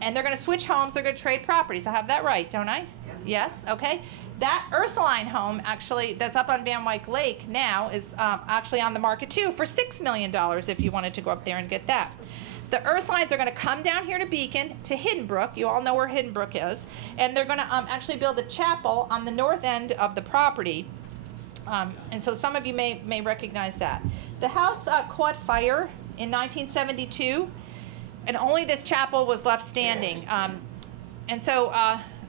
And they're going to switch homes. They're going to trade properties. I have that right, don't I? Yes? Okay. That Ursuline home, actually, that's up on Van Wyck Lake now, is actually on the market, too, for $6 million if you wanted to go up there and get that. The Ursulines are going to come down here to Beacon, to Hiddenbrook. You all know where Hiddenbrook is. And they're going to actually build a chapel on the north end of the property. And so some of you may recognize that. The house caught fire in 1972. And only this chapel was left standing. And so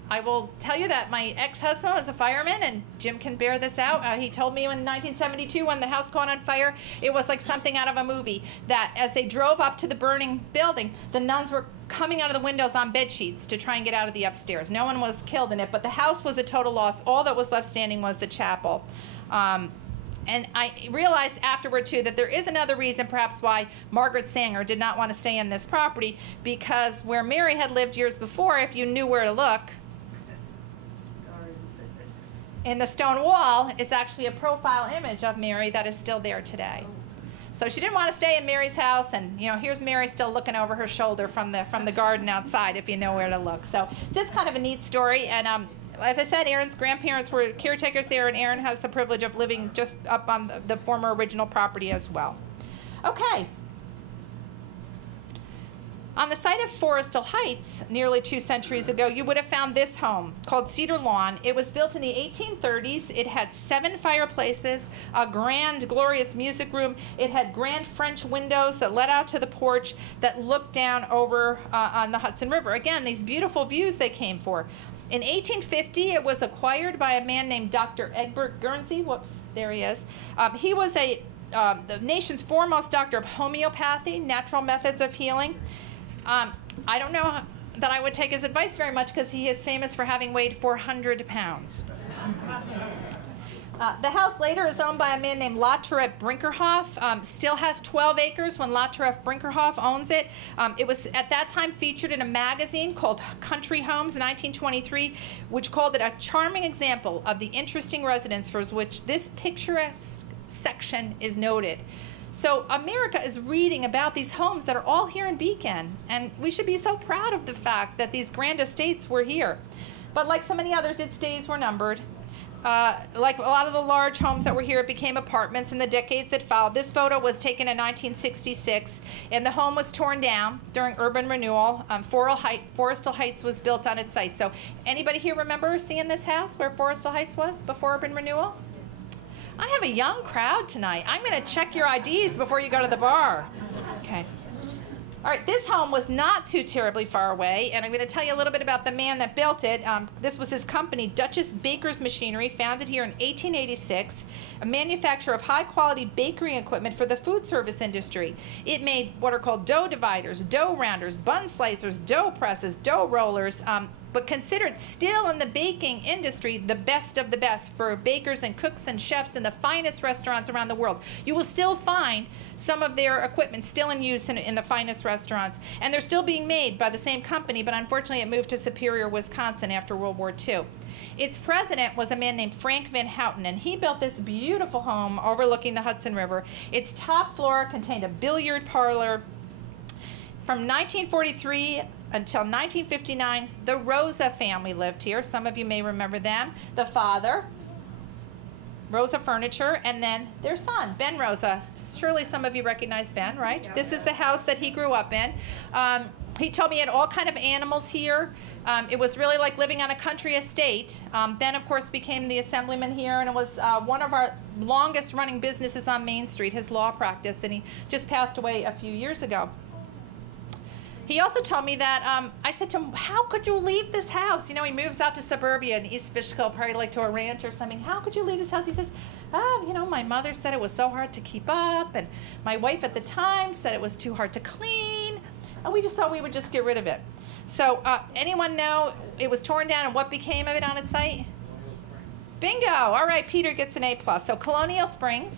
I will tell you that my ex-husband was a fireman, and Jim can bear this out. He told me in 1972 when the house caught on fire, it was like something out of a movie, that as they drove up to the burning building, the nuns were coming out of the windows on bed sheets to try and get out of the upstairs. No one was killed in it, but the house was a total loss. All that was left standing was the chapel. And I realized afterward, too, that there is another reason perhaps why Margaret Sanger did not want to stay in this property, because where Mary had lived years before, if you knew where to look, in the stone wall is actually a profile image of Mary that is still there today. So she didn't want to stay in Mary's house, and here's Mary still looking over her shoulder from the garden outside, if you know where to look. So just kind of a neat story. And as I said, Aaron's grandparents were caretakers there, and Aaron has the privilege of living just up on the former original property as well. Okay. On the site of Forrestal Heights, nearly 2 centuries ago, you would have found this home called Cedar Lawn. It was built in the 1830s. It had 7 fireplaces, a grand, glorious music room. It had grand French windows that led out to the porch that looked down over on the Hudson River. Again, these beautiful views they came for. In 1850, it was acquired by a man named Dr. Egbert Guernsey. Whoops, there he is. He was the nation's foremost doctor of homeopathy, natural methods of healing. I don't know that I would take his advice very much, because he is famous for having weighed 400 pounds. The house later is owned by a man named Lotterat Brinkerhoff. Still has 12 acres when Lotterat Brinkerhoff owns it. It was at that time featured in a magazine called Country Homes in 1923, which called it a charming example of the interesting residence for which this picturesque section is noted. So America is reading about these homes that are all here in Beacon, and we should be so proud of the fact that these grand estates were here. But like so many others, its days were numbered. Like a lot of the large homes that were here, it became apartments in the decades that followed. This photo was taken in 1966, and the home was torn down during urban renewal. Forrestal Heights was built on its site. So anybody here remember seeing this house where Forrestal Heights was before urban renewal? I have a young crowd tonight. I'm going to check your IDs before you go to the bar. Okay. All right, this home was not too terribly far away, and I'm going to tell you a little bit about the man that built it. This was his company, Duchess Baker's Machinery, founded here in 1886, a manufacturer of high-quality bakery equipment for the food service industry. It made what are called dough dividers, dough rounders, bun slicers, dough presses, dough rollers, but considered still in the baking industry the best of the best for bakers and cooks and chefs in the finest restaurants around the world. You will still find some of their equipment still in use in the finest restaurants, and they're still being made by the same company, but unfortunately it moved to Superior, Wisconsin after World War II. Its president was a man named Frank Van Houten, and he built this beautiful home overlooking the Hudson River. Its top floor contained a billiard parlor. From 1943 until 1959, the Rosa family lived here. Some of you may remember them. The father, Rosa Furniture, and then their son, Ben Rosa. Surely some of you recognize Ben, right? This is the house that he grew up in. He told me he had all kind of animals here. It was really like living on a country estate. Ben, of course, became the assemblyman here, and it was one of our longest running businesses on Main Street, his law practice, and he just passed away a few years ago. He also told me that, I said to him, how could you leave this house? You know, he moves out to suburbia in East Fishkill, probably like to a ranch or something. How could you leave this house? He says, you know, my mother said it was so hard to keep up, and my wife at the time said it was too hard to clean, and we just thought we would just get rid of it. So anyone know it was torn down and what became of it on its site? Bingo. All right, Peter gets an A+. So Colonial Springs.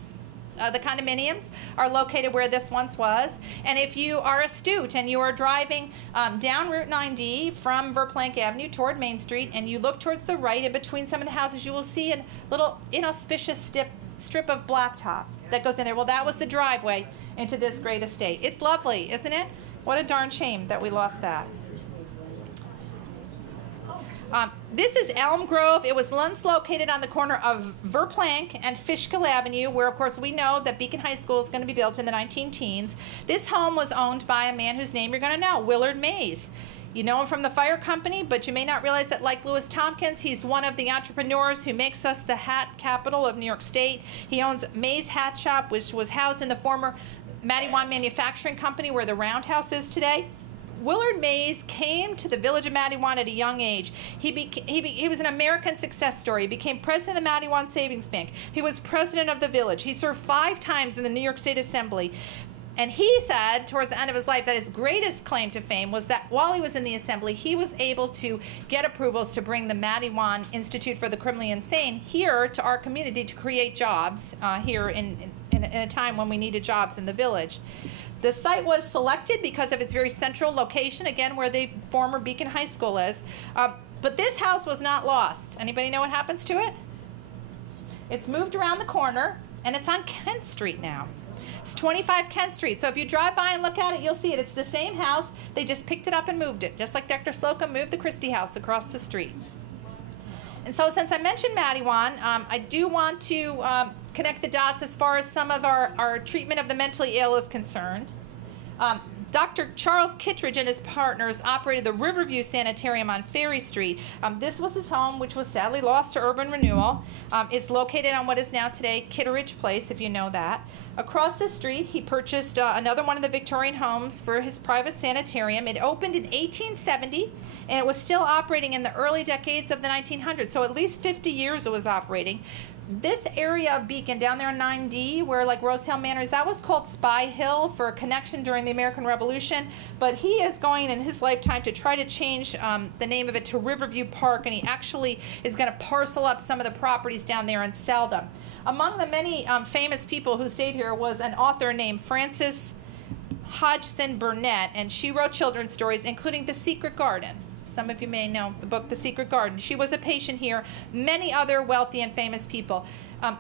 The condominiums are located where this once was. And if you are astute and you are driving down Route 9D from Verplanck Avenue toward Main Street, and you look towards the right, in between some of the houses, you will see a little inauspicious strip of blacktop that goes in there. Well, that was the driveway into this great estate. It's lovely, isn't it? What a darn shame that we lost that. This is Elm Grove. It was once located on the corner of Verplanck and Fishkill Avenue, where, of course, we know that Beacon High School is going to be built in the 19-teens. This home was owned by a man whose name you're going to know, Willard Mays. You know him from the fire company, but you may not realize that, like Louis Tompkins, he's one of the entrepreneurs who makes us the hat capital of New York State. He owns Mays Hat Shop, which was housed in the former Mattawan Manufacturing Company, where the Roundhouse is today. Willard Mays came to the village of Mattawan at a young age. He was an American success story. He became president of the Mattawan Savings Bank. He was president of the village. He served 5 times in the New York State Assembly. And he said, towards the end of his life, that his greatest claim to fame was that while he was in the Assembly, he was able to get approvals to bring the Mattawan Institute for the Criminally Insane here to our community to create jobs here in a time when we needed jobs in the village. The site was selected because of its very central location, again, where the former Beacon High School is. But this house was not lost. Anybody know what happens to it? It's moved around the corner, and it's on Kent Street now. It's 25 Kent Street. So if you drive by and look at it, you'll see it. It's the same house. They just picked it up and moved it, just like Dr. Slocum moved the Christie house across the street. And so since I mentioned Mattawan, I do want to connect the dots as far as some of our treatment of the mentally ill is concerned. Dr. Charles Kittredge and his partners operated the Riverview Sanitarium on Ferry Street. This was his home, which was sadly lost to urban renewal. It's located on what is now today Kitteridge Place, if you know that. Across the street, he purchased another one of the Victorian homes for his private sanitarium. It opened in 1870, and it was still operating in the early decades of the 1900s, so at least 50 years it was operating. This area of Beacon down there on 9D, where like Rosetail Manor is, that was called Spy Hill for a connection during the American Revolution. But he is going in his lifetime to try to change the name of it to Riverview Park, and he actually is going to parcel up some of the properties down there and sell them. Among the many famous people who stayed here was an author named Frances Hodgson Burnett, and she wrote children's stories, including The Secret Garden. Some of you may know the book, The Secret Garden. She was a patient here. Many other wealthy and famous people.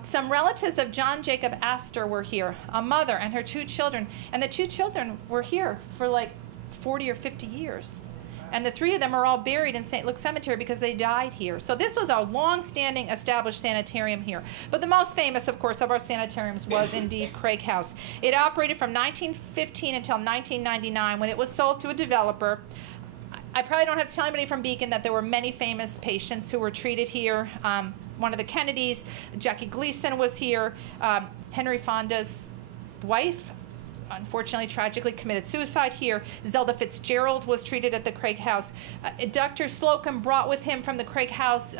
Some relatives of John Jacob Astor were here, a mother and her 2 children. And the 2 children were here for like 40 or 50 years. And the 3 of them are all buried in St. Luke's Cemetery because they died here. So this was a long-standing established sanitarium here. But the most famous, of course, of our sanitariums was indeed Craig House. It operated from 1915 until 1999 when it was sold to a developer. I probably don't have to tell anybody from Beacon that there were many famous patients who were treated here. One of the Kennedys, Jackie Gleason was here. Henry Fonda's wife, unfortunately, tragically committed suicide here. Zelda Fitzgerald was treated at the Craig House. Dr. Slocum brought with him from the Craig House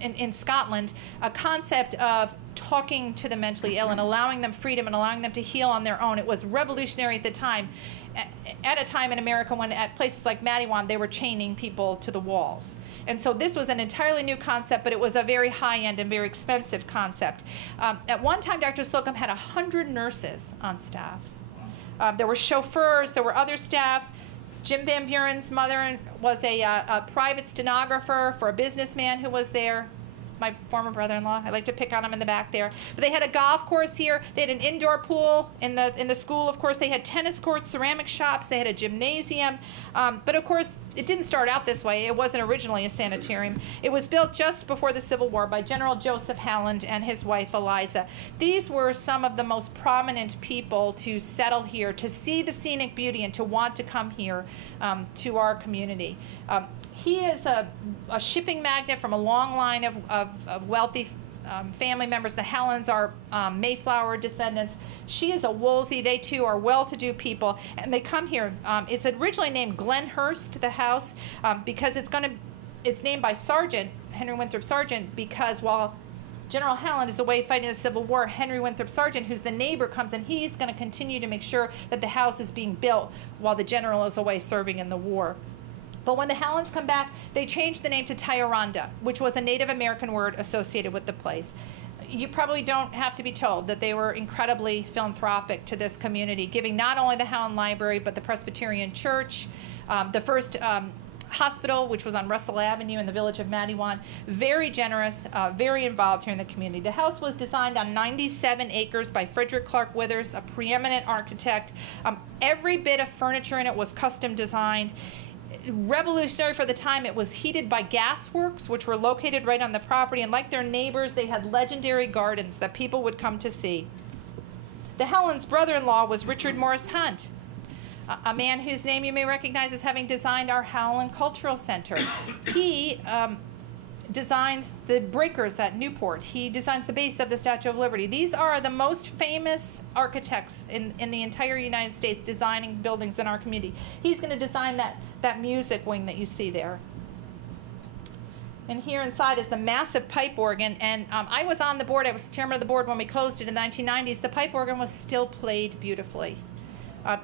in Scotland a concept of talking to the mentally ill and allowing them freedom and allowing them to heal on their own. It was revolutionary at the time, at a time in America when at places like Madiwan they were chaining people to the walls. And so this was an entirely new concept, but it was a very high-end and very expensive concept. At one time, Dr. Slocum had 100 nurses on staff. There were chauffeurs, there were other staff. Jim Van Buren's mother was a private stenographer for a businessman who was there. My former brother-in-law. I like to pick on him in the back there. But they had a golf course here. They had an indoor pool in the school. Of course, they had tennis courts, ceramic shops. They had a gymnasium. But of course, it didn't start out this way. It wasn't originally a sanitarium. It was built just before the Civil War by General Joseph Howland and his wife Eliza. These were some of the most prominent people to settle here, to see the scenic beauty, and to want to come here to our community. He is a shipping magnate from a long line of wealthy family members. The Helens are Mayflower descendants. She is a Woolsey. They too are well-to-do people, and they come here. It's originally named Glenhurst, the house, because it's named by Sargent, Henry Winthrop Sargent, because while General Howland is away fighting the Civil War, Henry Winthrop Sargent, who's the neighbor, comes, and he's going to continue to make sure that the house is being built while the general is away serving in the war. But when the Howlands come back, they changed the name to Tioronda, which was a Native American word associated with the place. You probably don't have to be told that they were incredibly philanthropic to this community, giving not only the Howland Library, but the Presbyterian Church, the first hospital, which was on Russell Avenue in the village of Madiwan. Very generous, very involved here in the community. The house was designed on 97 acres by Frederick Clark Withers, a preeminent architect. Every bit of furniture in it was custom designed. Revolutionary for the time. It was heated by gas works, which were located right on the property, and like their neighbors, they had legendary gardens that people would come to see. The Howlands' brother-in-law was Richard Morris Hunt, a man whose name you may recognize as having designed our Howland Cultural Center. He designs the breakers at Newport. He designs the base of the Statue of Liberty. These are the most famous architects in the entire United States designing buildings in our community. He's going to design that music wing that you see there. And here inside is the massive pipe organ. And I was on the board. I was chairman of the board when we closed it in the 1990s. The pipe organ was still played beautifully.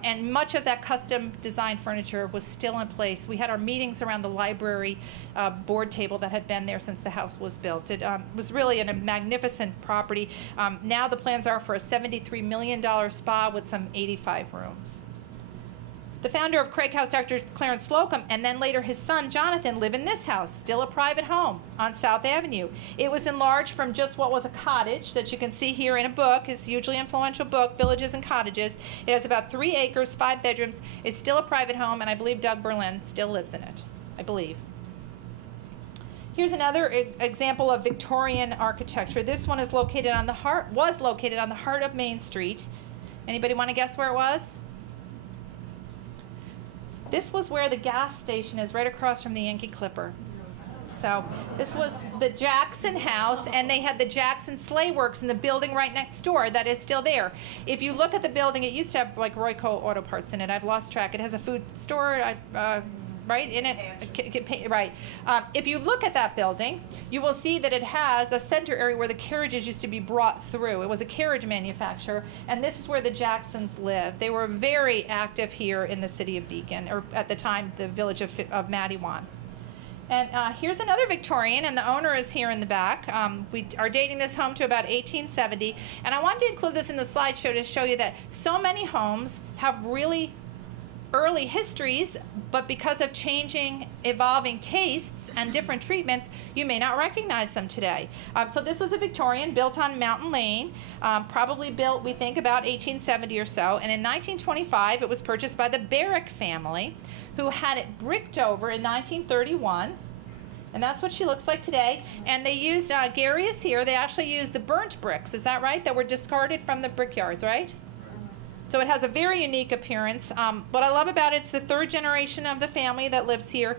And much of that custom designed furniture was still in place. We had our meetings around the library board table that had been there since the house was built. It was really a magnificent property. Now the plans are for a $73 million spa with some 85 rooms. The founder of Craig House, Dr. Clarence Slocum, and then later his son, Jonathan, live in this house, still a private home on South Avenue. It was enlarged from just what was a cottage that you can see here in a book, his hugely influential book, Villages and Cottages. It has about 3 acres, 5 bedrooms. It's still a private home, and I believe Doug Berlin still lives in it, I believe. Here's another example of Victorian architecture. This one was located on the heart of Main Street. Anybody want to guess where it was? This was where the gas station is, right across from the Yankee Clipper. So this was the Jackson House, and they had the Jackson Sleigh Works in the building right next door that is still there. If you look at the building, it used to have like Royco Auto Parts in it. I've lost track. It has a food store, right in it. Right. If you look at that building, you will see that it has a center area where the carriages used to be brought through. It was a carriage manufacturer, and this is where the Jacksons lived. They were very active here in the city of Beacon, or at the time, the village of Madiwan. And here's another Victorian, and the owner is here in the back. We are dating this home to about 1870, and I wanted to include this in the slideshow to show you that so many homes have really early histories, but because of changing, evolving tastes and different treatments, you may not recognize them today. So this was a Victorian built on Mountain Lane, probably built, we think, about 1870 or so. And in 1925, it was purchased by the Barrick family, who had it bricked over in 1931. And that's what she looks like today. And they used, Gary is here, they actually used the burnt bricks, is that right? That were discarded from the brickyards, right? So it has a very unique appearance. What I love about it, it's the third generation of the family that lives here.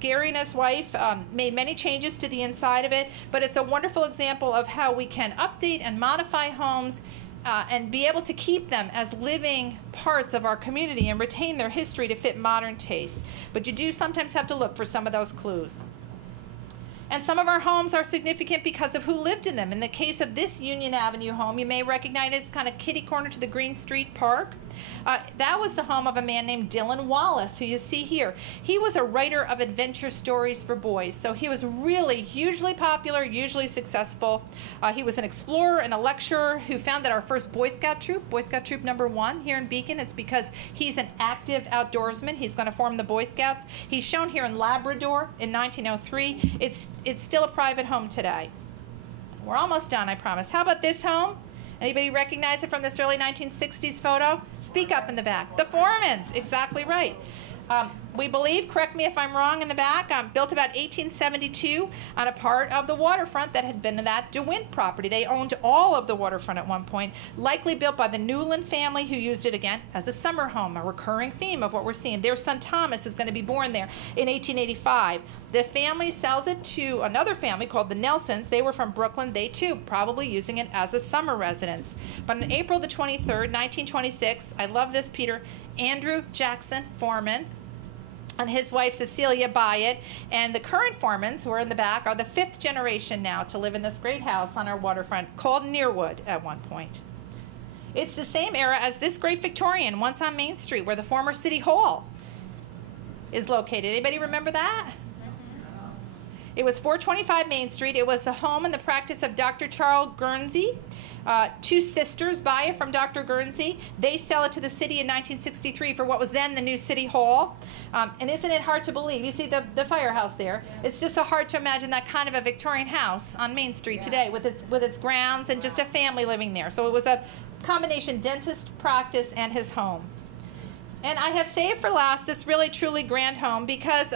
Gary and his wife made many changes to the inside of it, but it's a wonderful example of how we can update and modify homes and be able to keep them as living parts of our community and retain their history to fit modern tastes. But you do sometimes have to look for some of those clues. And some of our homes are significant because of who lived in them. In the case of this Union Avenue home, you may recognize it as kind of kitty corner to the Green Street Park. That was the home of a man named Dylan Wallace, who you see here. He was a writer of adventure stories for boys, so he was really hugely popular, hugely successful. He was an explorer and a lecturer who founded our first Boy Scout troop, Boy Scout Troop number 1 here in Beacon. It's because he's an active outdoorsman. He's going to form the Boy Scouts. He's shown here in Labrador in 1903. It's still a private home today. We're almost done, I promise. How about this home? Anybody recognize it from this early 1960s photo? Speak up in the back. The Foremans, exactly right. We believe, correct me if I'm wrong in the back, built about 1872 on a part of the waterfront that had been that DeWint property. They owned all of the waterfront at one point, likely built by the Newland family, who used it again as a summer home, a recurring theme of what we're seeing. Their son Thomas is going to be born there in 1885. The family sells it to another family called the Nelsons. They were from Brooklyn. They too probably using it as a summer residence. But on April the 23rd, 1926, I love this, Peter, Andrew Jackson Foreman and his wife Cecilia buy it, and the current Foremans, who are in the back, are the 5th generation now to live in this great house on our waterfront called Nearwood at one point. It's the same era as this great Victorian, once on Main Street, where the former City Hall is located. Anybody remember that? It was 425 Main Street. It was the home and the practice of Dr. Charles Guernsey. 2 sisters buy it from Dr. Guernsey. They sell it to the city in 1963 for what was then the new City Hall. And isn't it hard to believe? You see the firehouse there. It's just so hard to imagine that kind of a Victorian house on Main Street today with its grounds and just a family living there. So it was a combination dentist practice and his home. And I have saved for last this really truly grand home because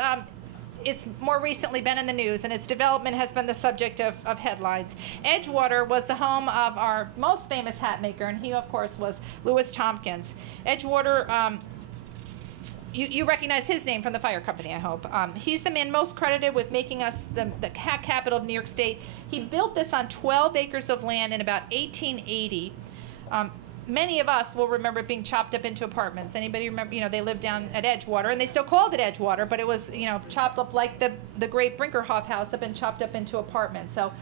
it's more recently been in the news, and its development has been the subject of headlines. Edgewater was the home of our most famous hat maker, and he, of course, was Louis Tompkins. Edgewater, you recognize his name from the fire company, I hope. He's the man most credited with making us the hat capital of New York State. He built this on 12 acres of land in about 1880. Many of us will remember it being chopped up into apartments. Anybody remember, they lived down at Edgewater, and they still called it Edgewater, but it was, chopped up like the great Brinkerhoff house had been chopped up into apartments. So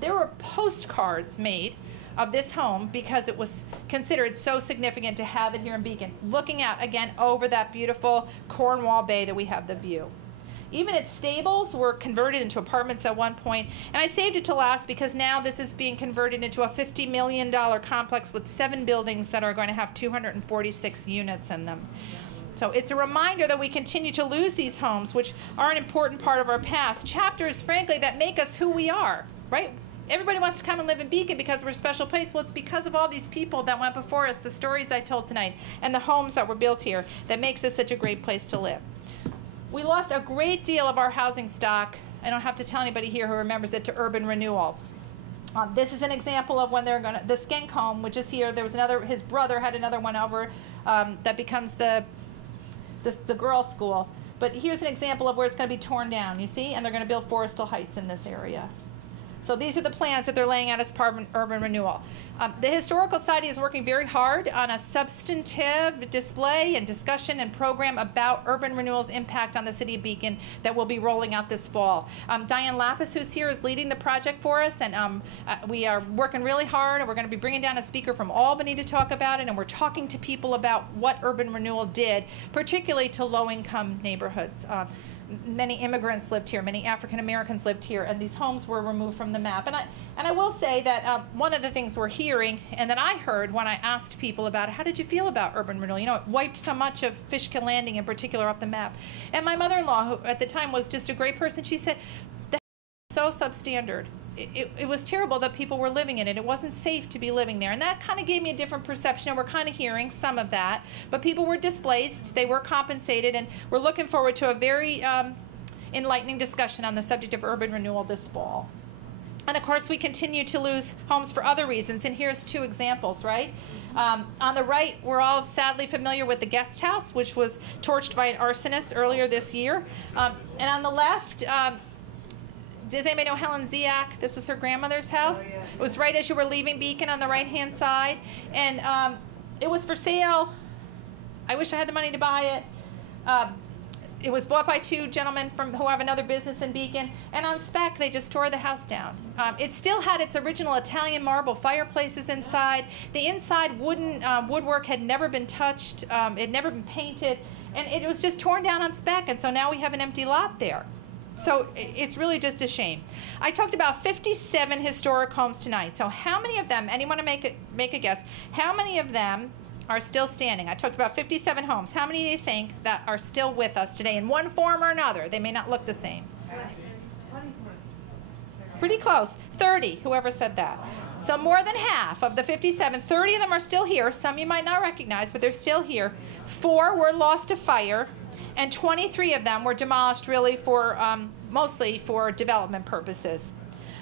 there were postcards made of this home because it was considered so significant to have it here in Beacon, looking out, again, over that beautiful Cornwall Bay that we have the view. Even its stables were converted into apartments at one point, and I saved it to last because now this is being converted into a $50 million complex with 7 buildings that are going to have 246 units in them. So it's a reminder that we continue to lose these homes, which are an important part of our past. Chapters, frankly, that make us who we are, right? Everybody wants to come and live in Beacon because we're a special place. Well, it's because of all these people that went before us, the stories I told tonight, and the homes that were built here that makes this such a great place to live. We lost a great deal of our housing stock. I don't have to tell anybody here who remembers it, to urban renewal. This is an example of when they're going to, the Skink home, which is here. There was another, his brother had another one over that becomes the girls' school. But here's an example of where it's going to be torn down, you see? And they're going to build Forrestal Heights in this area. So these are the plans that they're laying out as part of urban renewal. The Historical Society is working very hard on a substantive display and discussion and program about urban renewal's impact on the city of Beacon that we'll be rolling out this fall. Diane Lapis, who's here, is leading the project for us, and we are working really hard, and we're going to be bringing down a speaker from Albany to talk about it, and we're talking to people about what urban renewal did, particularly to low-income neighborhoods. many immigrants lived here, many African Americans lived here, and these homes were removed from the map. And I will say that one of the things we're hearing, and that I heard when I asked people about it, how did you feel about urban renewal? You know, it wiped so much of Fishkill Landing in particular off the map. And my mother-in-law, who at the time was just a great person, she said, the house was so substandard. It was terrible that people were living in it. It wasn't safe to be living there. And that kind of gave me a different perception, and we're kind of hearing some of that. But people were displaced, they were compensated, and we're looking forward to a very enlightening discussion on the subject of urban renewal this fall. And of course, we continue to lose homes for other reasons, and here's two examples, right? On the right, we're all sadly familiar with the guest house, which was torched by an arsonist earlier this year. And on the left, does anybody know Helen Ziak? This was her grandmother's house. Oh, yeah. It was right as you were leaving Beacon on the right-hand side. And it was for sale. I wish I had the money to buy it. It was bought by two gentlemen who have another business in Beacon. And on spec, they just tore the house down. It still had its original Italian marble fireplaces inside. The inside woodwork had never been touched. It had never been painted. And it was just torn down on spec. And so now we have an empty lot there. So it's really just a shame. I talked about 57 historic homes tonight. So how many of them, anyone to make a guess, how many of them are still standing? I talked about 57 homes. How many do you think that are still with us today in one form or another? They may not look the same. Pretty close. 30, whoever said that. So more than half of the 57, 30 of them are still here. Some you might not recognize, but they're still here. 4 were lost to fire. And 23 of them were demolished really for, mostly for development purposes.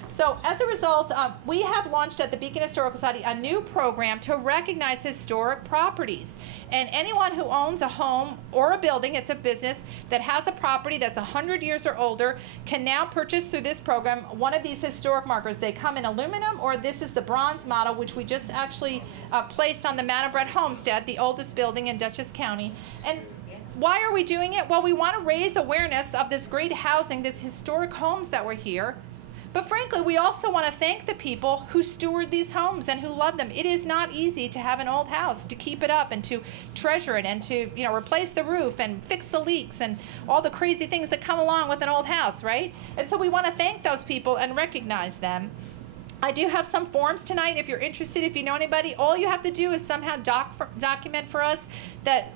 So as a result, we have launched at the Beacon Historical Society a new program to recognize historic properties. And anyone who owns a home or a building, it's a business, that has a property that's 100 years or older can now purchase through this program one of these historic markers. They come in aluminum, or this is the bronze model, which we just actually placed on the Manobret Homestead, the oldest building in Dutchess County. And why are we doing it? Well, we want to raise awareness of this great housing, this historic homes that were here. But frankly, we also want to thank the people who steward these homes and who love them. It is not easy to have an old house, to keep it up and to treasure it and to, you know, replace the roof and fix the leaks and all the crazy things that come along with an old house, right? And so we want to thank those people and recognize them. I do have some forms tonight. If you're interested, if you know anybody, all you have to do is somehow document for us that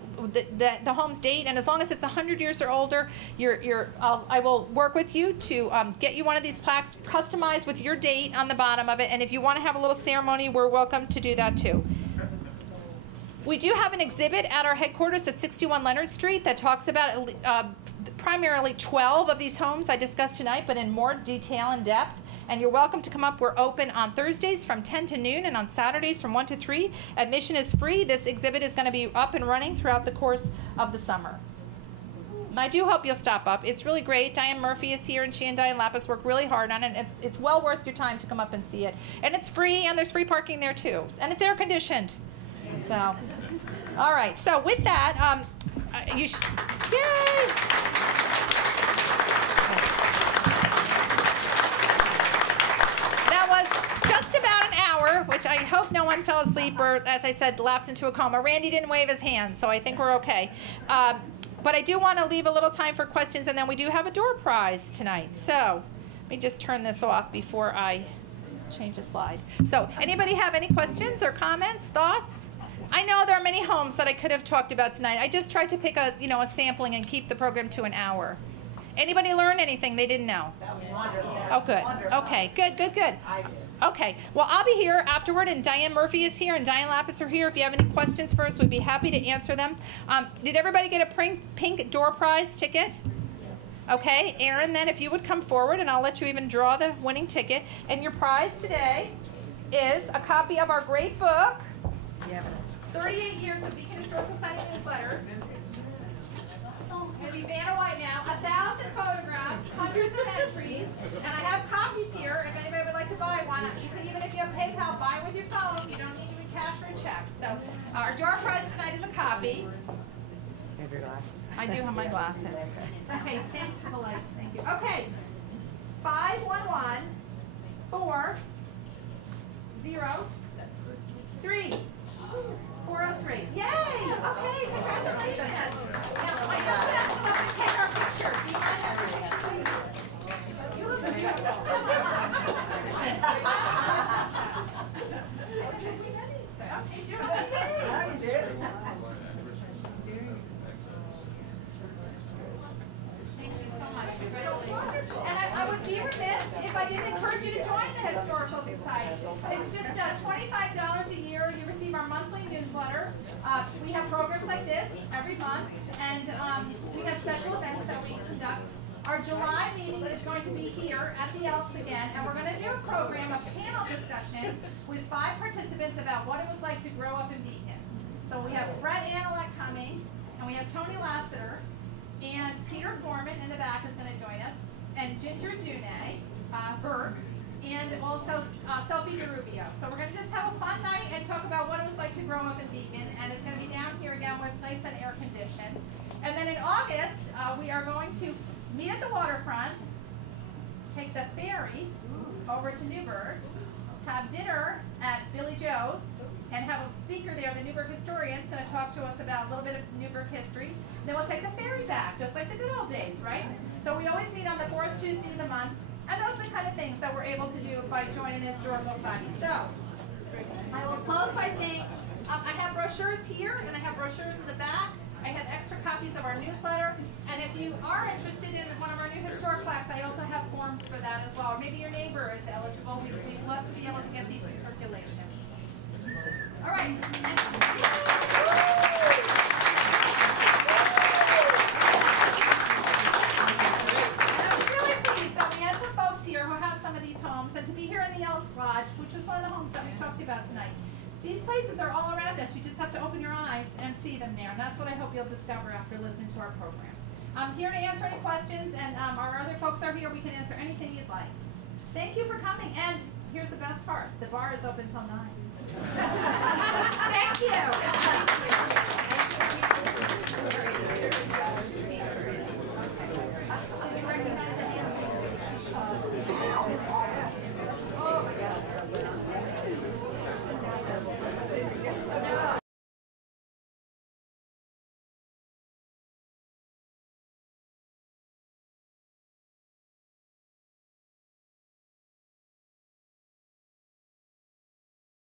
the home's date, and as long as it's 100 years or older, I will work with you to get you one of these plaques customized with your date on the bottom of it. And if you want to have a little ceremony, we're welcome to do that too. We do have an exhibit at our headquarters at 61 Leonard Street that talks about primarily 12 of these homes I discussed tonight, but in more detail and depth. And you're welcome to come up. We're open on Thursdays from 10 to noon and on Saturdays from 1 to 3. Admission is free. This exhibit is going to be up and running throughout the course of the summer. And I do hope you'll stop up. It's really great. Diane Murphy is here, and she and Diane Lapis work really hard on it. It's well worth your time to come up and see it. And it's free, and there's free parking there too. And it's air conditioned. So, all right. So with that, yay! Which I hope no one fell asleep or, as I said, lapsed into a coma. Randy didn't wave his hand, so I think we're okay. But I do want to leave a little time for questions, and then we do have a door prize tonight. So let me just turn this off before I change a slide. So anybody have any questions or comments, thoughts? I know there are many homes that I could have talked about tonight. I just tried to pick a sampling and keep the program to an hour. Anybody learn anything they didn't know? That was wonderful. Oh, good. Wonderful. Okay, good. I did. Okay, well, I'll be here afterward, and Diane Murphy is here, and Diane Lapis are here. If you have any questions for us, we'd be happy to answer them. Did everybody get a pink door prize ticket? Okay, Aaron, then, if you would come forward, and I'll let you even draw the winning ticket. And your prize today is a copy of our great book, 38 Years of Beacon Historical Society Newsletters. It'll be Vanna White now, 1,000 photographs, hundreds of entries, and I have copies here if anybody would like to buy one. Even if you have PayPal, buy with your phone. You don't need to be cash or a check. So our door prize tonight is a copy. You have your glasses? I do have my glasses. Okay, thanks for the lights. Thank you. Okay, 511 4 0 3 403. Yay! Okay, congratulations. Now, I just have to come up and take our picture. Do you mind Society. It's just $25 a year. You receive our monthly newsletter. We have programs like this every month, and we have special events that we conduct. Our July meeting is going to be here at the Elks again, and we're going to do a program, a panel discussion with 5 participants about what it was like to grow up in Beacon. So we have Fred Analek coming, and we have Tony Lassiter, and Peter Gorman in the back is going to join us, and Ginger Dune, Berg, and also Sophie DeRubio. So we're going to just have a fun night and talk about what it was like to grow up in Beacon, and it's going to be down here again where it's nice and air conditioned. And then in August, we are going to meet at the waterfront, take the ferry over to Newburgh, have dinner at Billy Joe's, and have a speaker there, the Newburgh historian, is going to talk to us about a little bit of Newburgh history. Then we'll take the ferry back, just like the good old days, right? So we always meet on the 4th Tuesday of the month, and those are the kind of things that we're able to do by joining the Historical Society. So I will close by saying I have brochures here, and I have brochures in the back. I have extra copies of our newsletter, and if you are interested in one of our new historic plaques, I also have forms for that as well. Or maybe your neighbor is eligible. We'd love to be able to get these in circulation. All right. I'm really pleased that we had some folks here who have some of these homes, and to be here in the Elks Lodge, which was one of the homes that we talked about tonight. These places are all around us. You just have to open your eyes and see them there. And that's what I hope you'll discover after listening to our program. I'm here to answer any questions, and our other folks are here. We can answer anything you'd like. Thank you for coming. And here's the best part. The bar is open till 9. Thank you.